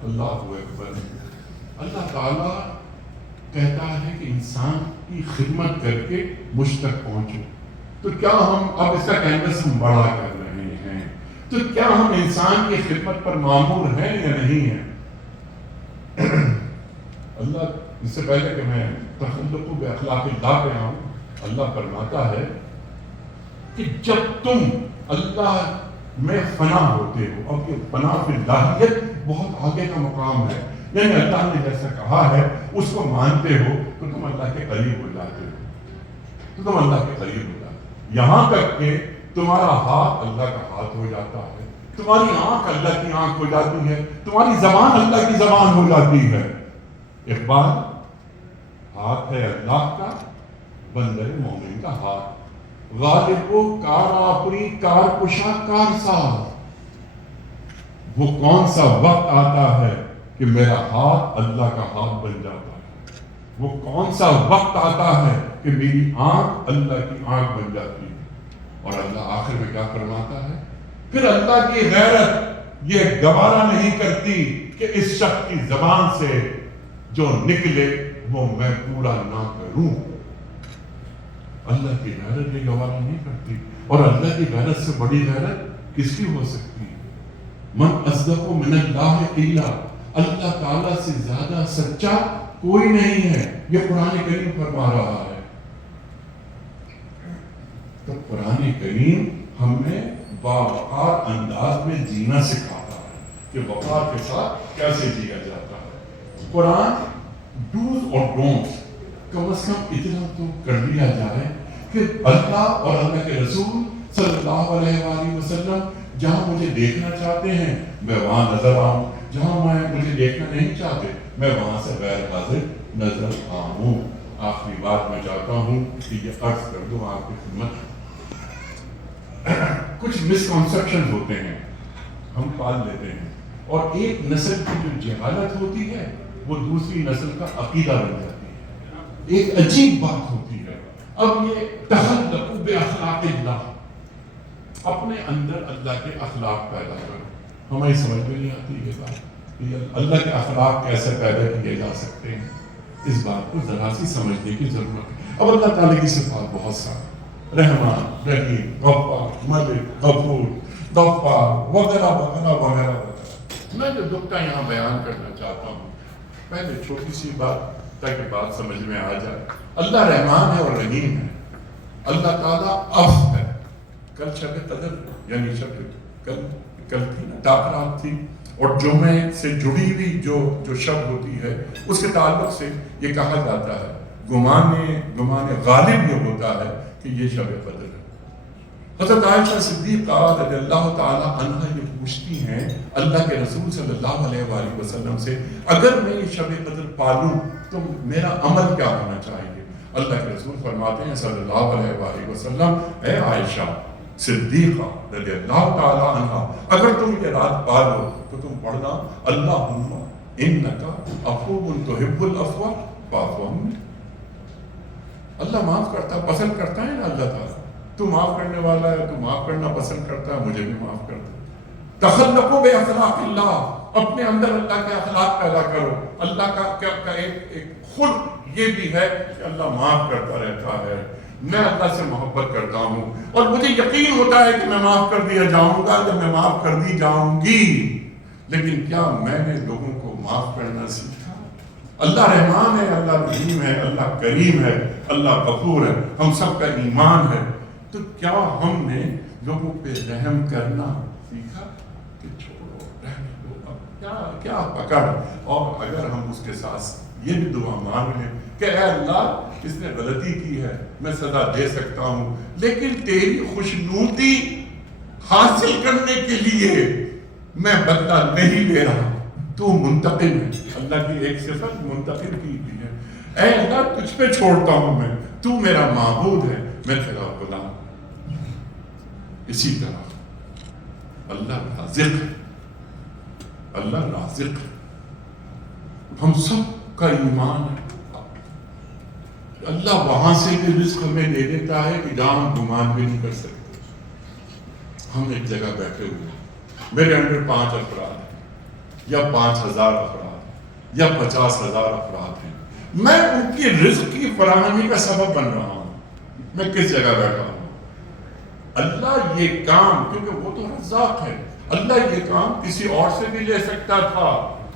اللہ اکبر. اللہ تعالیٰ کہتا ہے کہ انسان کی خدمت کر کے مجھ تک پہنچو. تو کیا ہم اب اس کا کینوس ہم بڑا کر رہے ہیں؟ تو کیا ہم انسان کی خدمت پر مامور ہیں یا نہیں ہیں؟ اللہ اس سے پہلے کہ میں تخلق باخلاق اللہ پہ آؤں، اللہ فرماتا ہے کہ جب تم اللہ میں فنا ہوتے ہو. اب یہ فنا فی اللہیت بہت آگے کا مقام ہے. یعنی اللہ نے جیسا کہا ہے اس کو مانتے ہو تو تم اللہ کے قریب ہو جاتے ہو. تو تم اللہ کے قریب ہو جاتے ہو. یہاں تک کہ تمہارا ہاتھ اللہ کا ہاتھ ہو جاتا ہے، تمہاری آنکھ اللہ کی آنکھ ہو جاتی ہے، تمہاری زبان اللہ کی زبان ہو جاتی ہے. اقبال ہاتھ ہے اللہ کا، بندے مومن کا ہاتھ. غالب و کار آفری کار کشا کار ساز. وہ کون سا وقت آتا ہے کہ میرا ہاتھ اللہ کا ہاتھ بن جاتا ہے. وہ کون سا وقت آتا ہے کہ میری آنکھ اللہ کی آنکھ بن جاتی ہے. اور اللہ آخر میں کیا فرماتا ہے؟ پھر اللہ کی غیرت یہ گوارا نہیں کرتی کہ اس شخص کی زبان سے جو نکلے وہ میں پورا نہ کروں. اللہ کی غیرت یہ گوارا نہیں کرتی. اور اللہ کی غیرت سے بڑی غیرت کس کی ہو سکتی ہے؟ من اصدق من اللہ قیلا، اللہ تعالیٰ سے زیادہ سچا کوئی نہیں ہے. یہ قرآن کریم فرما رہا ہے. تو قرآن کریم ہمیں باوقار انداز میں جینا سکھاتا ہے کہ وقار کے ساتھ کیسے جیا جاتا ہے. قرآن ڈوز اور ڈونٹس کم از کم اتنا تو کر لیا جائے کہ اللہ اور اللہ کے رسول صلی اللہ علیہ وآلہ وسلم جہاں مجھے دیکھنا چاہتے ہیں میں وہاں نظر آؤں، جہاں مجھے دیکھنا نہیں چاہتے میں وہاں سے غیر حاضر نظر آؤں. آخری بات میں چاہتا ہوں کہ یہ عرض کر دوں آپ کی خدمت، کچھ مسکنسپشن ہوتے ہیں ہم پال لیتے ہیں، اور ایک نسل کی جو جہالت ہوتی ہے وہ دوسری نسل کا عقیدہ بن جاتی ہے. ایک عجیب بات ہوتی ہے. اب یہ تخلقوا باخلاق اللہ، اپنے اندر اللہ کے اخلاق پیدا کرو. ہماری سمجھ میں نہیں آتی یہ بات کہ اللہ کے اخلاق کیسے پیدا کیے جا سکتے ہیں. اس بات کو ذرا سی سمجھنے کی ضرورت ہے. اب اللہ تعالیٰ کی صفات بہت سارے، رحمان، رحیم، غفار، ملک، غفور، غفار وغیرہ وغیرہ وغیرہ وغیرہ. میں جو نکتہ یہاں بیان کرنا چاہتا ہوں، پہلے چھوٹی سی بات تاکہ بات سمجھ میں آ جائے. اللہ رحمان ہے اور رحیم ہے. اللہ تعالیٰ اف ہے. کل شب قدر یعنی کل تھی نا، ٹاکرات تھی، اور جمعے سے جڑی ہوئی جو شب ہوتی ہے اس کے تعلق سے یہ کہا جاتا ہے گمان غالب یہ ہوتا ہے کہ یہ شب قدر ہے. حضرت عائشہ صدیقہ رضی اللہ تعالیٰ عنہ یہ پوچھتی ہیں اللہ کے رسول صلی اللہ علیہ وآلہ وسلم سے، اگر میں یہ شب قدر پالوں تو میرا عمل کیا ہونا چاہیے؟ اللہ کے رسول فرماتے ہیں صلی اللہ علیہ وآلہ وسلم، اے عائشہ صدیقہ رضی اللہ تعالیٰ عنہ، اگر تم یہ رات پالو تو تم پڑھنا اللہم انکا عفو تحب العفو فاعف عنی. اللہ معاف کرتا پسند کرتا ہے نا. اللہ تعالیٰ تو معاف کرنے والا ہے، تو معاف کرنا پسند کرتا ہے، مجھے بھی معاف کرتا ہے. تخلقوا باخلاق اللہ، اپنے اندر اللہ کے اخلاق پیدا کرو. اللہ کا ایک خلق یہ بھی ہے کہ اللہ معاف کرتا رہتا ہے. میں اللہ سے محبت کرتا ہوں اور مجھے یقین ہوتا ہے کہ میں معاف کر دیا جاؤں گا جب میں معاف کر دی جاؤں گی. لیکن کیا میں نے لوگوں کو معاف کرنا سیکھا؟ اللہ رحمان ہے، اللہ رحیم ہے، اللہ کریم ہے، اللہ غفور ہے، ہم سب کا ایمان ہے. تو کیا ہم نے لوگوں پہ رحم کرنا سیکھا کہ چھوڑو رحم دو، اب کیا پکڑ؟ اور اگر ہم اس کے ساتھ یہ بھی دعا مانگ لیں کہ اے اللہ اس نے غلطی کی ہے، میں سزا دے سکتا ہوں، لیکن تیری خوشنودی حاصل کرنے کے لیے میں بدلہ نہیں لے رہا. تو منتقم ہے. اللہ کی ایک صفت منتقم کی بھی ہے. اے اللہ تجھ پہ چھوڑتا ہوں میں، تو میرا معبود ہے، میں تیرا غلام. اسی طرح اللہ رازق ہے. اللہ رازق ہے. ہم سب کا ایمان ہے اللہ وہاں سے بھی رزق ہمیں دے دیتا ہے کہ جہاں ہم گمان بھی نہیں کر سکتے. ہم ایک جگہ بیٹھے ہوئے ہیں، میرے اندر 5 افراد ہیں یا 5,000 افراد ہیں یا 50,000 افراد ہیں. میں ان کی رزق کی فراہمی کا سبب بن رہا ہوں. میں کس جگہ بیٹھا ہوں؟ اللہ یہ کام، کیونکہ وہ تو رزاق ہے، اللہ یہ کام کسی اور سے بھی لے سکتا تھا،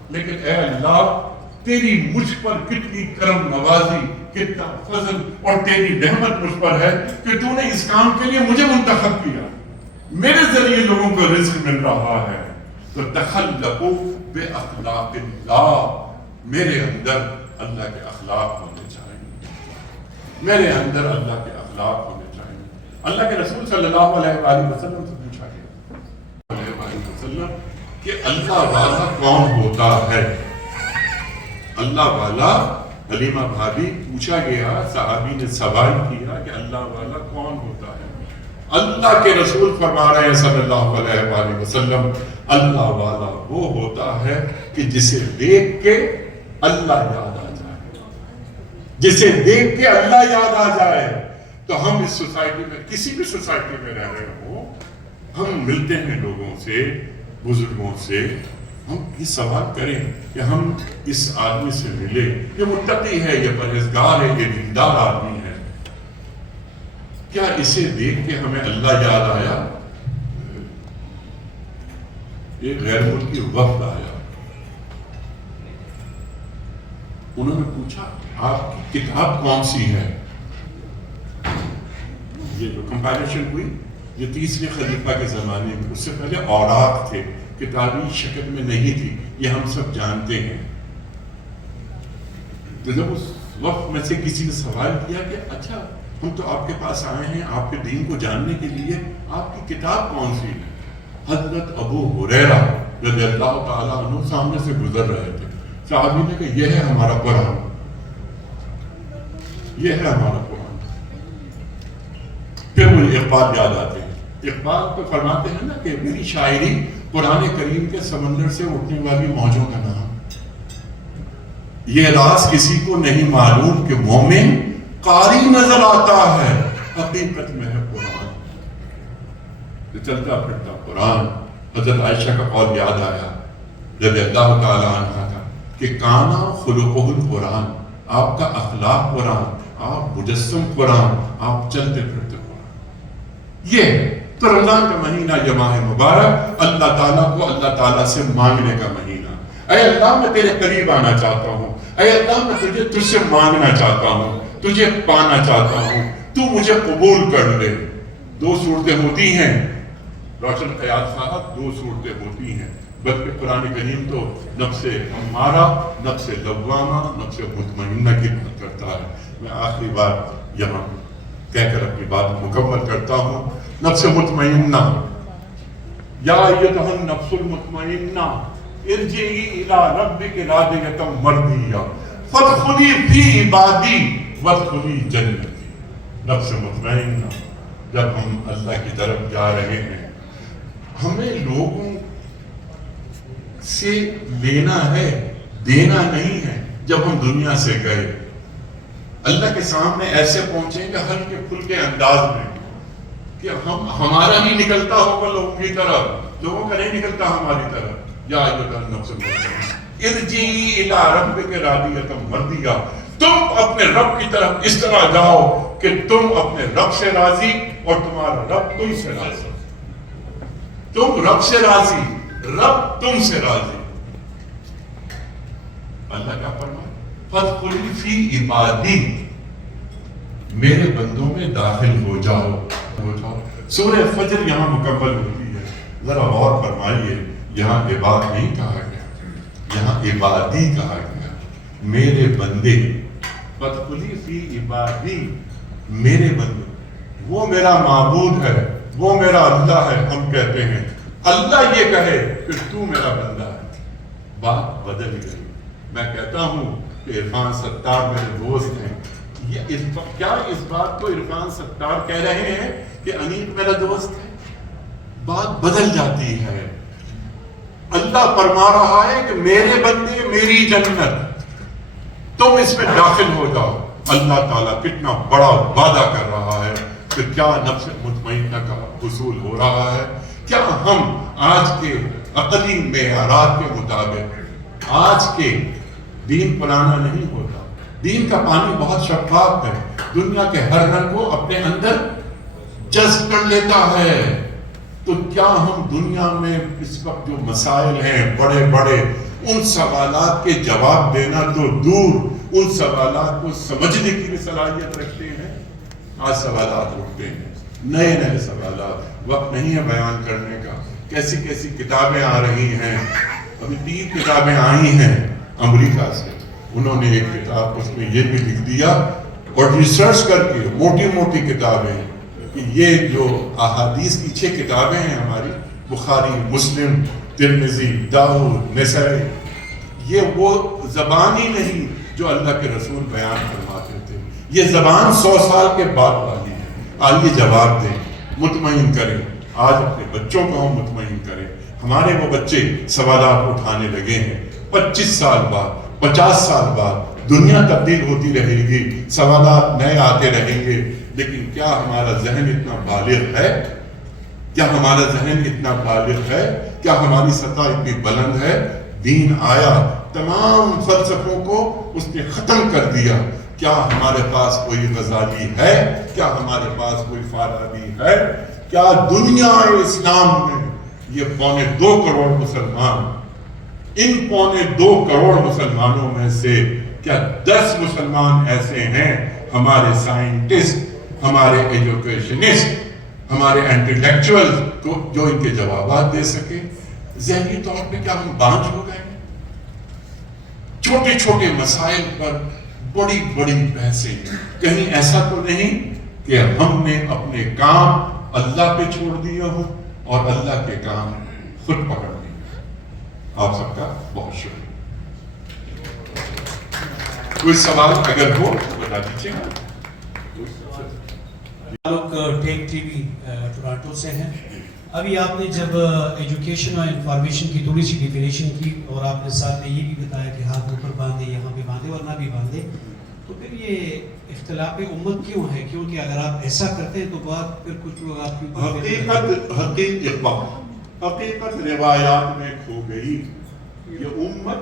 لیکن اے اللہ تیری مجھ پر کتنی کرم نوازی، کتنا فضل اور تیری رحمت مجھ پر ہے کہ تو نے اس کام کے لیے مجھے منتخب کیا، میرے ذریعے لوگوں کو رزق مل رہا ہے. تو تخلقوا باخلاق اللہ، میرے اندر اللہ کے اخلاق ہونے چاہیے، میرے اندر اللہ کے اخلاق ہونے چاہیے. اللہ کے رسول صلی اللہ علیہ وآلہ وسلم سے پوچھا گیا علیہ وآلہ وسلم کہ اللہ والا کون ہوتا ہے؟ اللہ والا، حلیمہ بھابی پوچھا گیا، صحابی نے سوال کیا کہ اللہ والا کون ہوتا ہے؟ اللہ کے رسول فرما رہے ہیں صلی اللہ علیہ وآلہ وسلم، اللہ والا وہ ہوتا ہے کہ جسے دیکھ کے اللہ یاد آ جائے، جسے دیکھ کے اللہ یاد آ جائے. تو ہم اس سوسائٹی میں، کسی بھی سوسائٹی میں رہ رہے ہوں، ہم ملتے ہیں لوگوں سے، بزرگوں سے، ہم یہ سوال کریں کہ ہم اس آدمی سے ملے، یہ متقی ہے، یہ پرہیزگار ہے، یہ دیندار آدمی ہے، کیا اسے دیکھ کے ہمیں اللہ یاد آیا؟ ایک غیر ملکی وفد آیا، انہوں نے پوچھا آپ کی کتاب کون سی ہے؟ یہ جو کمپائلیشن ہوئی یہ تیسرے خلیفہ کے زمانے میں، اس سے پہلے اوراق تھے، کتابی شکل میں نہیں تھی، یہ ہم سب جانتے ہیں۔ تو جب اس وقت میں سے کسی نے سوال کیا کہ اچھا ہم تو آپ کے پاس آئے ہیں آپ کے دین کو جاننے کے لیے، آپ کی کتاب کون سی ہے؟ حضرت ابو ہریرہ رضی اللہ تعالیٰ عنہ سامنے سے گزر رہے تھے، صحابی نے کہا یہ ہے ہمارا قرآن، یہ ہے ہمارا قرآن۔ پھر وہ اقبال یاد آتے ہیں، اقبال تو فرماتے ہیں نا کہ میری شاعری قرآن کریم کے سمندر سے اٹھنے والی موجوں کا نام، یہ راز کسی کو نہیں معلوم کہ مومن قاری نظر آتا ہے، حقیقت میں ہے قرآن۔ تو چلتا پھرتا قرآن۔ حضرت عائشہ کا قول یاد آیا رضی اللہ تعالی عنہ کا کہ کانا خلقہ القرآن، آپ کا اخلاق قرآن، آپ مجسم قرآن، آپ چلتے پھرتے قرآن۔ یہ تو رمضان کا مہینہ، یہ ماہ مبارک اللہ تعالیٰ کو اللہ تعالیٰ سے مانگنے کا مہینہ۔ اے اللہ میں تیرے قریب آنا چاہتا ہوں، اے اللہ میں تجھ سے مانگنا چاہتا ہوں، تجھے پانا چاہتا ہوں، تو مجھے قبول کر لے۔ دو صورتیں ہوتی ہیں روشن خیال صاحب، دو صورتیں ہوتی ہیں، بلکہ قرآن کریم تو نفس امارہ، نفس لوامہ، نفس مطمئنہ کی بات کرتا ہے۔ میں آخری بات یہاں کہہ کر اپنی بات مکمل کرتا ہوں۔ نفس مطمئنہ، یا ایتھا النفس المطمئنہ ارجعی الی ربک راضیۃ مرضیہ فادخلی فی عبادی وادخلی جنتی۔ نفس مطمئنہ، جب ہم اللہ کی طرف جا رہے ہیں، ہمیں لوگوں سے لینا ہے، دینا نہیں ہے۔ جب ہم دنیا سے گئے اللہ کے سامنے ایسے پہنچیں گے ہلکے پھلکے انداز میں کہ ہمارا ہی نکلتا ہوگا لوگوں کی طرف، لوگوں کا نہیں نکلتا ہماری طرف۔ یا ایھا النفس المطمئنہ ارجعی الی ربک راضیۃ مرضیہ، تم اپنے رب کی طرف اس طرح جاؤ کہ تم اپنے رب سے راضی اور تمہارا رب تم سے راضی، تم رب سے راضی، رب تم سے راضی۔ اللہ کیا فرمایا؟ فادخلی فی عبادی، میرے بندوں میں داخل ہو جاؤ۔ سورہ فجر یہاں مکمل ہوتی ہے، ذرا غور فرمائیے، یہاں عباد نہیں کہا گیا، یہاں عبادی کہا گیا، میرے بندے۔ فادخلی فی عبادی، میرے بندے، وہ میرا معبود ہے، وہ میرا اللہ ہے۔ ہم کہتے ہیں اللہ یہ کہے کہ تو میرا بندہ ہے، بات بدل گئی۔ میں کہتا ہوں کہ عرفان ستار میرے دوست ہیں، کیا اس بات کو عرفان ستار کہہ رہے ہیں کہ انیب میرا دوست ہے؟ بات بدل جاتی ہے۔ اللہ فرما رہا ہے کہ میرے بندے میری جنت، تم اس میں داخل ہو جاؤ۔ اللہ تعالیٰ کتنا بڑا وعدہ کر رہا ہے کہ کیا نفس مطمئنہ کا حصول ہو رہا ہے؟ کیا ہم آج کے عقلی معیارات کے مطابق، آج کے دین پرانا نہیں ہوتا، دین کا پانی بہت شفاف ہے، دنیا کے ہر رنگ کو اپنے اندر جذب کر لیتا ہے۔ تو کیا ہم دنیا میں اس وقت جو مسائل ہیں بڑے بڑے، ان سوالات کے جواب دینا تو دور، ان سوالات کو سمجھنے کی بھی صلاحیت رکھتے ہیں؟ آج سوالات اٹھتے ہیں، نئے نئے سوالات، وقت نہیں ہے بیان کرنے کا۔ کیسی کیسی کتابیں آ رہی ہیں، ابھی 3 کتابیں آئی ہیں امریکہ سے، انہوں نے ایک کتاب اس میں یہ بھی لکھ دیا اور ریسرچ کر کے، موٹی موٹی کتابیں، کہ یہ جو احادیث کی 6 کتابیں ہیں ہماری، بخاری، مسلم، ترمذی، داؤد، نسائی، یہ وہ زبان ہی نہیں جو اللہ کے رسول بیان فرماتے تھے، یہ زبان 100 سال کے بعد والی ہے۔ آئیے جواب دیں، مطمئن کریں، آج اپنے بچوں کو ہم مطمئن کریں۔ ہمارے وہ بچے سوالات اٹھانے لگے ہیں، 25 سال بعد، 50 سال بعد دنیا تبدیل ہوتی رہے گی، سوالات نئے آتے رہیں گے، لیکن کیا ہمارا ذہن اتنا بالغ ہے؟ کیا ہمارا ذہن اتنا بالغ ہے؟ کیا ہماری سطح اتنی بلند ہے؟ دین آیا تمام فلسفوں کو اس نے ختم کر دیا. کیا ہمارے پاس کوئی غزالی ہے؟ کیا ہمارے پاس کوئی فارابی ہے؟ کیا دنیا اسلام میں یہ 2.25 کروڑ مسلمان، ان 2.25 کروڑ مسلمانوں میں سے کیا 10 مسلمان ایسے ہیں، ہمارے سائنٹسٹ، ہمارے ایجوکیشنسٹ، ہمارے انٹلیکچوئل جو ان کے جوابات دے سکے؟ ذہنی طور پہ کیا ہم بانجھ ہو گئے ہیں؟ چھوٹے چھوٹے مسائل پر بڑی بڑی بحثیں. کہیں ایسا تو نہیں کہ ہم نے اپنے کام اللہ پہ چھوڑ دیا ہو اور اللہ کے کام خود پکڑ لیے. آپ سب کا بہت شکریہ. کوئی سوال اگر ہو تو بتا دیجیے گا. لوگ ٹیک ٹی وی ٹورانٹو سے ہیں. ابھی آپ نے جب ایجوکیشن اور انفارمیشن کی تھوڑی سی ڈیفینیشن کی اور آپ نے ساتھ میں یہ بھی بتایا کہ ہاتھ اوپر باندھے، یہاں پہ باندھے اور نہ بھی باندھے، تو پھر یہ اختلاف امت کیوں ہے؟ کیونکہ اگر آپ ایسا کرتے ہیں تو بات پھر کچھ لوگ آپ کی حقیقت روایات میں کھو گئی. یہ امت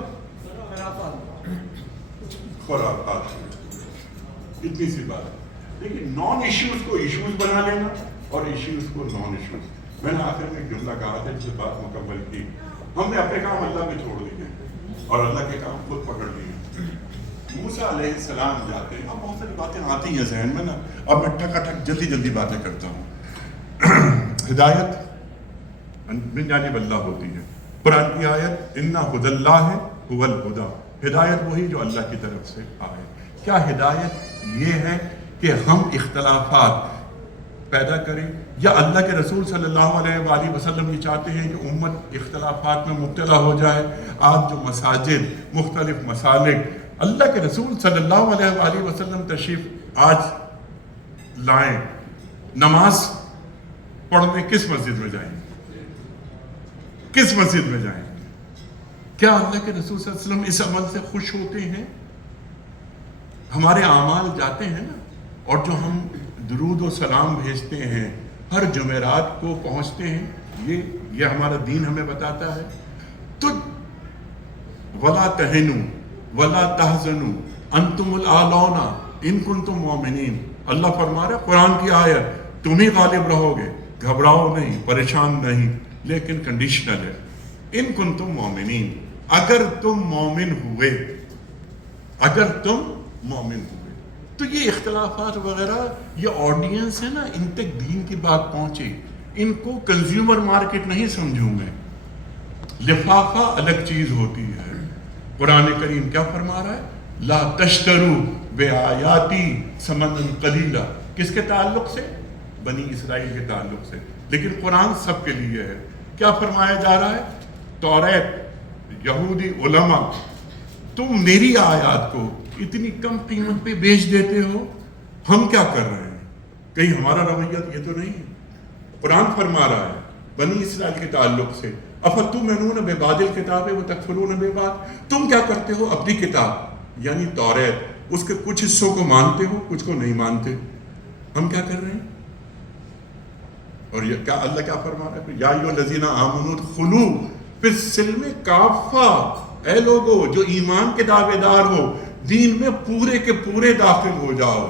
خرافات، اتنی سی بات ہے. لیکن نان ایشوز کو ایشوز بنا لینا اور ایشوز کو نان ایشوز. میں نے آخر میں ایک جملہ کہا تھا جس سے بات مکمل کی. ہم نے اپنے کام اللہ پہ چھوڑ دیے اور اللہ کے کام خود پکڑ لیے. موسیٰ علیہ السلام جاتے ہیں. اب بہت ساری باتیں آتی ہیں ذہن میں نا، اب میں ٹھک ٹھک جلدی جلدی باتیں کرتا ہوں. ہدایت من جانب اللہ ہوتی ہے. قرآن کی آیت اِنَّ هُدَى اللَّهِ هُوَ الْهُدَى، ہدایت وہی جو اللہ کی طرف سے آئے. کیا ہدایت یہ ہے کہ ہم اختلافات پیدا کریں، یا اللہ کے رسول صلی اللہ علیہ وآلہ وسلم یہ چاہتے ہیں کہ امت اختلافات میں مبتلا ہو جائے؟ آج جو مساجد، مختلف مسالک، اللہ کے رسول صلی اللہ علیہ وآلہ وسلم تشریف آج لائیں، نماز پڑھنے کس مسجد میں جائیں؟ کس مسجد میں جائیں؟ کیا اللہ کے رسول صلی اللہ علیہ وسلم اس عمل سے خوش ہوتے ہیں؟ ہمارے اعمال جاتے ہیں نا، اور جو ہم درود و سلام بھیجتے ہیں، ہر جمعرات کو پہنچتے ہیں، یہ ہمارا دین ہمیں بتاتا ہے. تو وَلَا تَهِنُوا وَلَا تَحْزَنُوا أَنْتُمُ الْأَعْلَوْنَ إِن كُنتُم مُؤْمِنِينَ. اللہ فرما رہا ہے قرآن کی آیت، تم ہی غالب رہو گے، گھبراؤ نہیں، پریشان نہیں، لیکن کنڈیشنل ہے. إِن كُنتُم مُؤْمِنِينَ، اگر تم مومن ہوئے، اگر تم مومن ہوئے. تو یہ اختلافات وغیرہ، یہ آڈینس ہے نا، ان تک دین کی بات پہنچے. ان کو کنزیومر مارکیٹ نہیں سمجھوں میں. لفافہ الگ چیز ہوتی ہے. قرآن کریم کیا فرما رہا ہے؟ لا تشترو بآیاتی ثمنا قلیلا. کس کے تعلق سے؟ بنی اسرائیل کے تعلق سے. لیکن قرآن سب کے لیے ہے. کیا فرمایا جا رہا ہے؟ توریت، یہودی علماء، تم میری آیات کو اتنی کم قیمت پہ بیچ دیتے ہو، ہم کیا کر رہے ہیں؟ کہیں ہمارا رویہ یہ تو نہیں ہے. قرآن فرما رہا ہے بنی اسرائیل کے تعلق سے، افتؤمنون ببعض الکتاب وتکفرون ببعض. تم کیا کرتے ہو؟ اپنی کتاب یعنی توریت، اس کے کچھ حصوں کو مانتے ہو، کچھ کو نہیں مانتے. ہم کیا کر رہے ہیں؟ اور یہ کیا اللہ کیا فرما رہا ہے؟ یا ایھا الذین آمنوا ادخلوا فی السلم کافہ. اے لوگو جو ایمان کے دعوے دار ہو، دین میں پورے کے پورے داخل ہو جاؤ.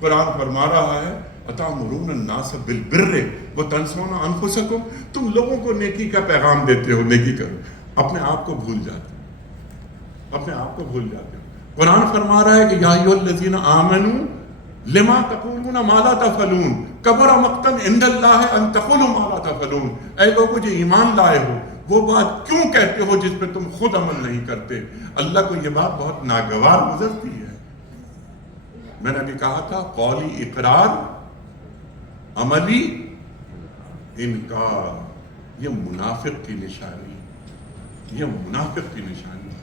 قرآن فرما رہا ہے اتامرون الناس بالبر وتنسون انفسکم. تم لوگوں کو نیکی کا پیغام دیتے ہو، نیکی کرو، اپنے آپ کو بھول جاتے ہو، اپنے آپ کو بھول جاتے ہو. قرآن فرما رہا ہے کہ یا ایھا الذین آمنوا لما تقولون ما لا تفعلون کبر مقتا عند اللہ ان تقولوا ما لا تفعلون. اے لوگو جو ایمان لائے ہو، وہ بات کیوں کہتے ہو جس پہ تم خود عمل نہیں کرتے؟ اللہ کو یہ بات بہت ناگوار گزرتی ہے. میں نے ابھی کہا تھا قولی اقرار، عملی انکار. یہ منافق کی نشانی، یہ منافق کی نشانی.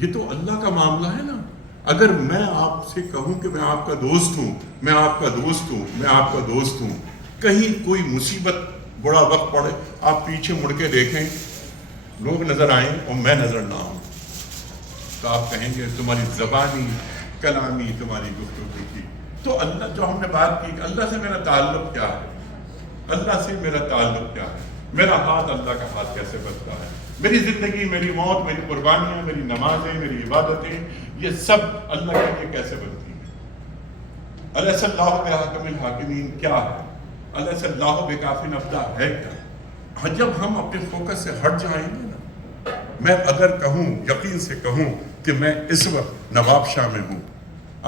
یہ تو اللہ کا معاملہ ہے نا. اگر میں آپ سے کہوں کہ میں آپ کا دوست ہوں، میں آپ کا دوست ہوں، میں آپ کا دوست ہوں، کہیں کوئی مصیبت بڑا وقت پڑے، آپ پیچھے مڑ کے دیکھیں، لوگ نظر آئیں اور میں نظر نہ آؤں، تو آپ کہیں گے تمہاری زبانی کلامی تمہاری گفتگو کی. تو اللہ جو ہم نے بات کی کہ اللہ سے میرا تعلق کیا ہے، اللہ سے میرا تعلق کیا ہے، میرا ہاتھ اللہ کا ہاتھ کیسے بنتا ہے، میری زندگی، میری موت، میری قربانیاں، میری نمازیں، میری عبادتیں، یہ سب اللہ کے لیے کیسے بنتی ہیں؟ الیس اللہ بحکم الحاکمین کیا ہے؟ الیس اللہ بکافٍ عبدہ ہے کیا؟ جب ہم اپنے فوکس سے ہٹ جائیں گے نا، میں اگر کہوں، یقین سے کہوں کہ میں اس وقت نواب شاہ میں ہوں،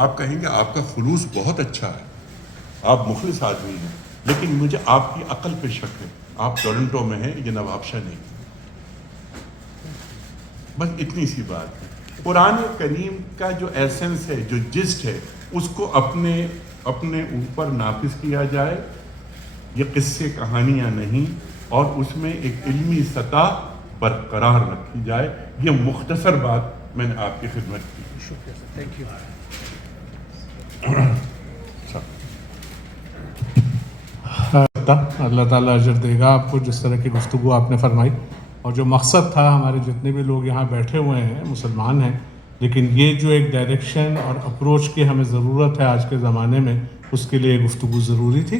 آپ کہیں گے آپ کا خلوص بہت اچھا ہے، آپ مخلص آدمی ہیں، لیکن مجھے آپ کی عقل پہ شک ہے، آپ ٹورنٹو میں ہیں، یہ نواب شاہ نہیں۔ بس اتنی سی بات ہے۔ قرآن کریم کا جو ایسنس ہے، جو جسٹ ہے، اس کو اپنے اوپر نافذ کیا جائے، یہ قصے کہانیاں نہیں، اور اس میں ایک علمی سطح برقرار رکھی جائے۔ یہ مختصر بات میں نے آپ کی خدمت کی۔ شکریہ سر، تھینک یو۔ اللہ تعالیٰ اجر دے گا آپ کو، جس طرح کی گفتگو آپ نے فرمائی، اور جو مقصد تھا، ہمارے جتنے بھی لوگ یہاں بیٹھے ہوئے ہیں مسلمان ہیں، لیکن یہ جو ایک ڈائریکشن اور اپروچ کی ہمیں ضرورت ہے آج کے زمانے میں، اس کے لیے گفتگو ضروری تھی۔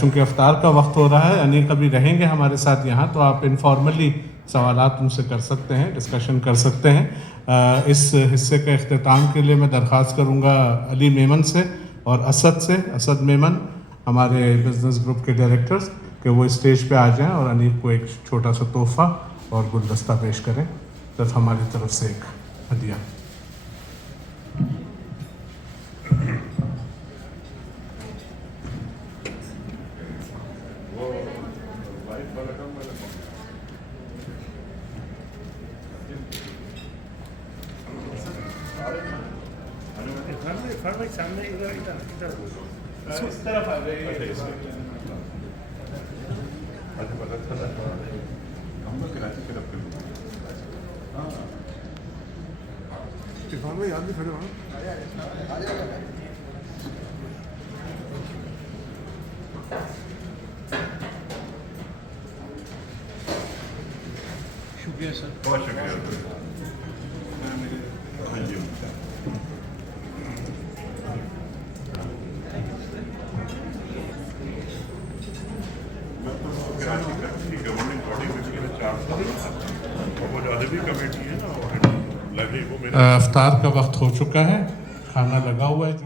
چونکہ افطار کا وقت ہو رہا ہے، انیق ابھی رہیں گے ہمارے ساتھ یہاں، تو آپ انفارملی سوالات ان سے کر سکتے ہیں، ڈسکشن کر سکتے ہیں۔ اس حصے کے اختتام کے لیے میں درخواست کروں گا علی میمن سے اور اسد سے، اسد میمن ہمارے بزنس گروپ کے ڈائریکٹرز، کہ وہ اسٹیج پہ آ جائیں اور انیق کو ایک چھوٹا سا تحفہ اور گلدستہ پیش کریں، صرف ہماری طرف سے ایک ہدیہ۔ اس طرف آ جائیے۔ شکریہ سر، بہت شکریہ۔ ہاں جی، گورنمنٹ باڈی میں 4 سال اور وہ جو ادبی کمیٹی ہے نا، افطار کا وقت ہو چکا ہے، کھانا لگا ہوا ہے۔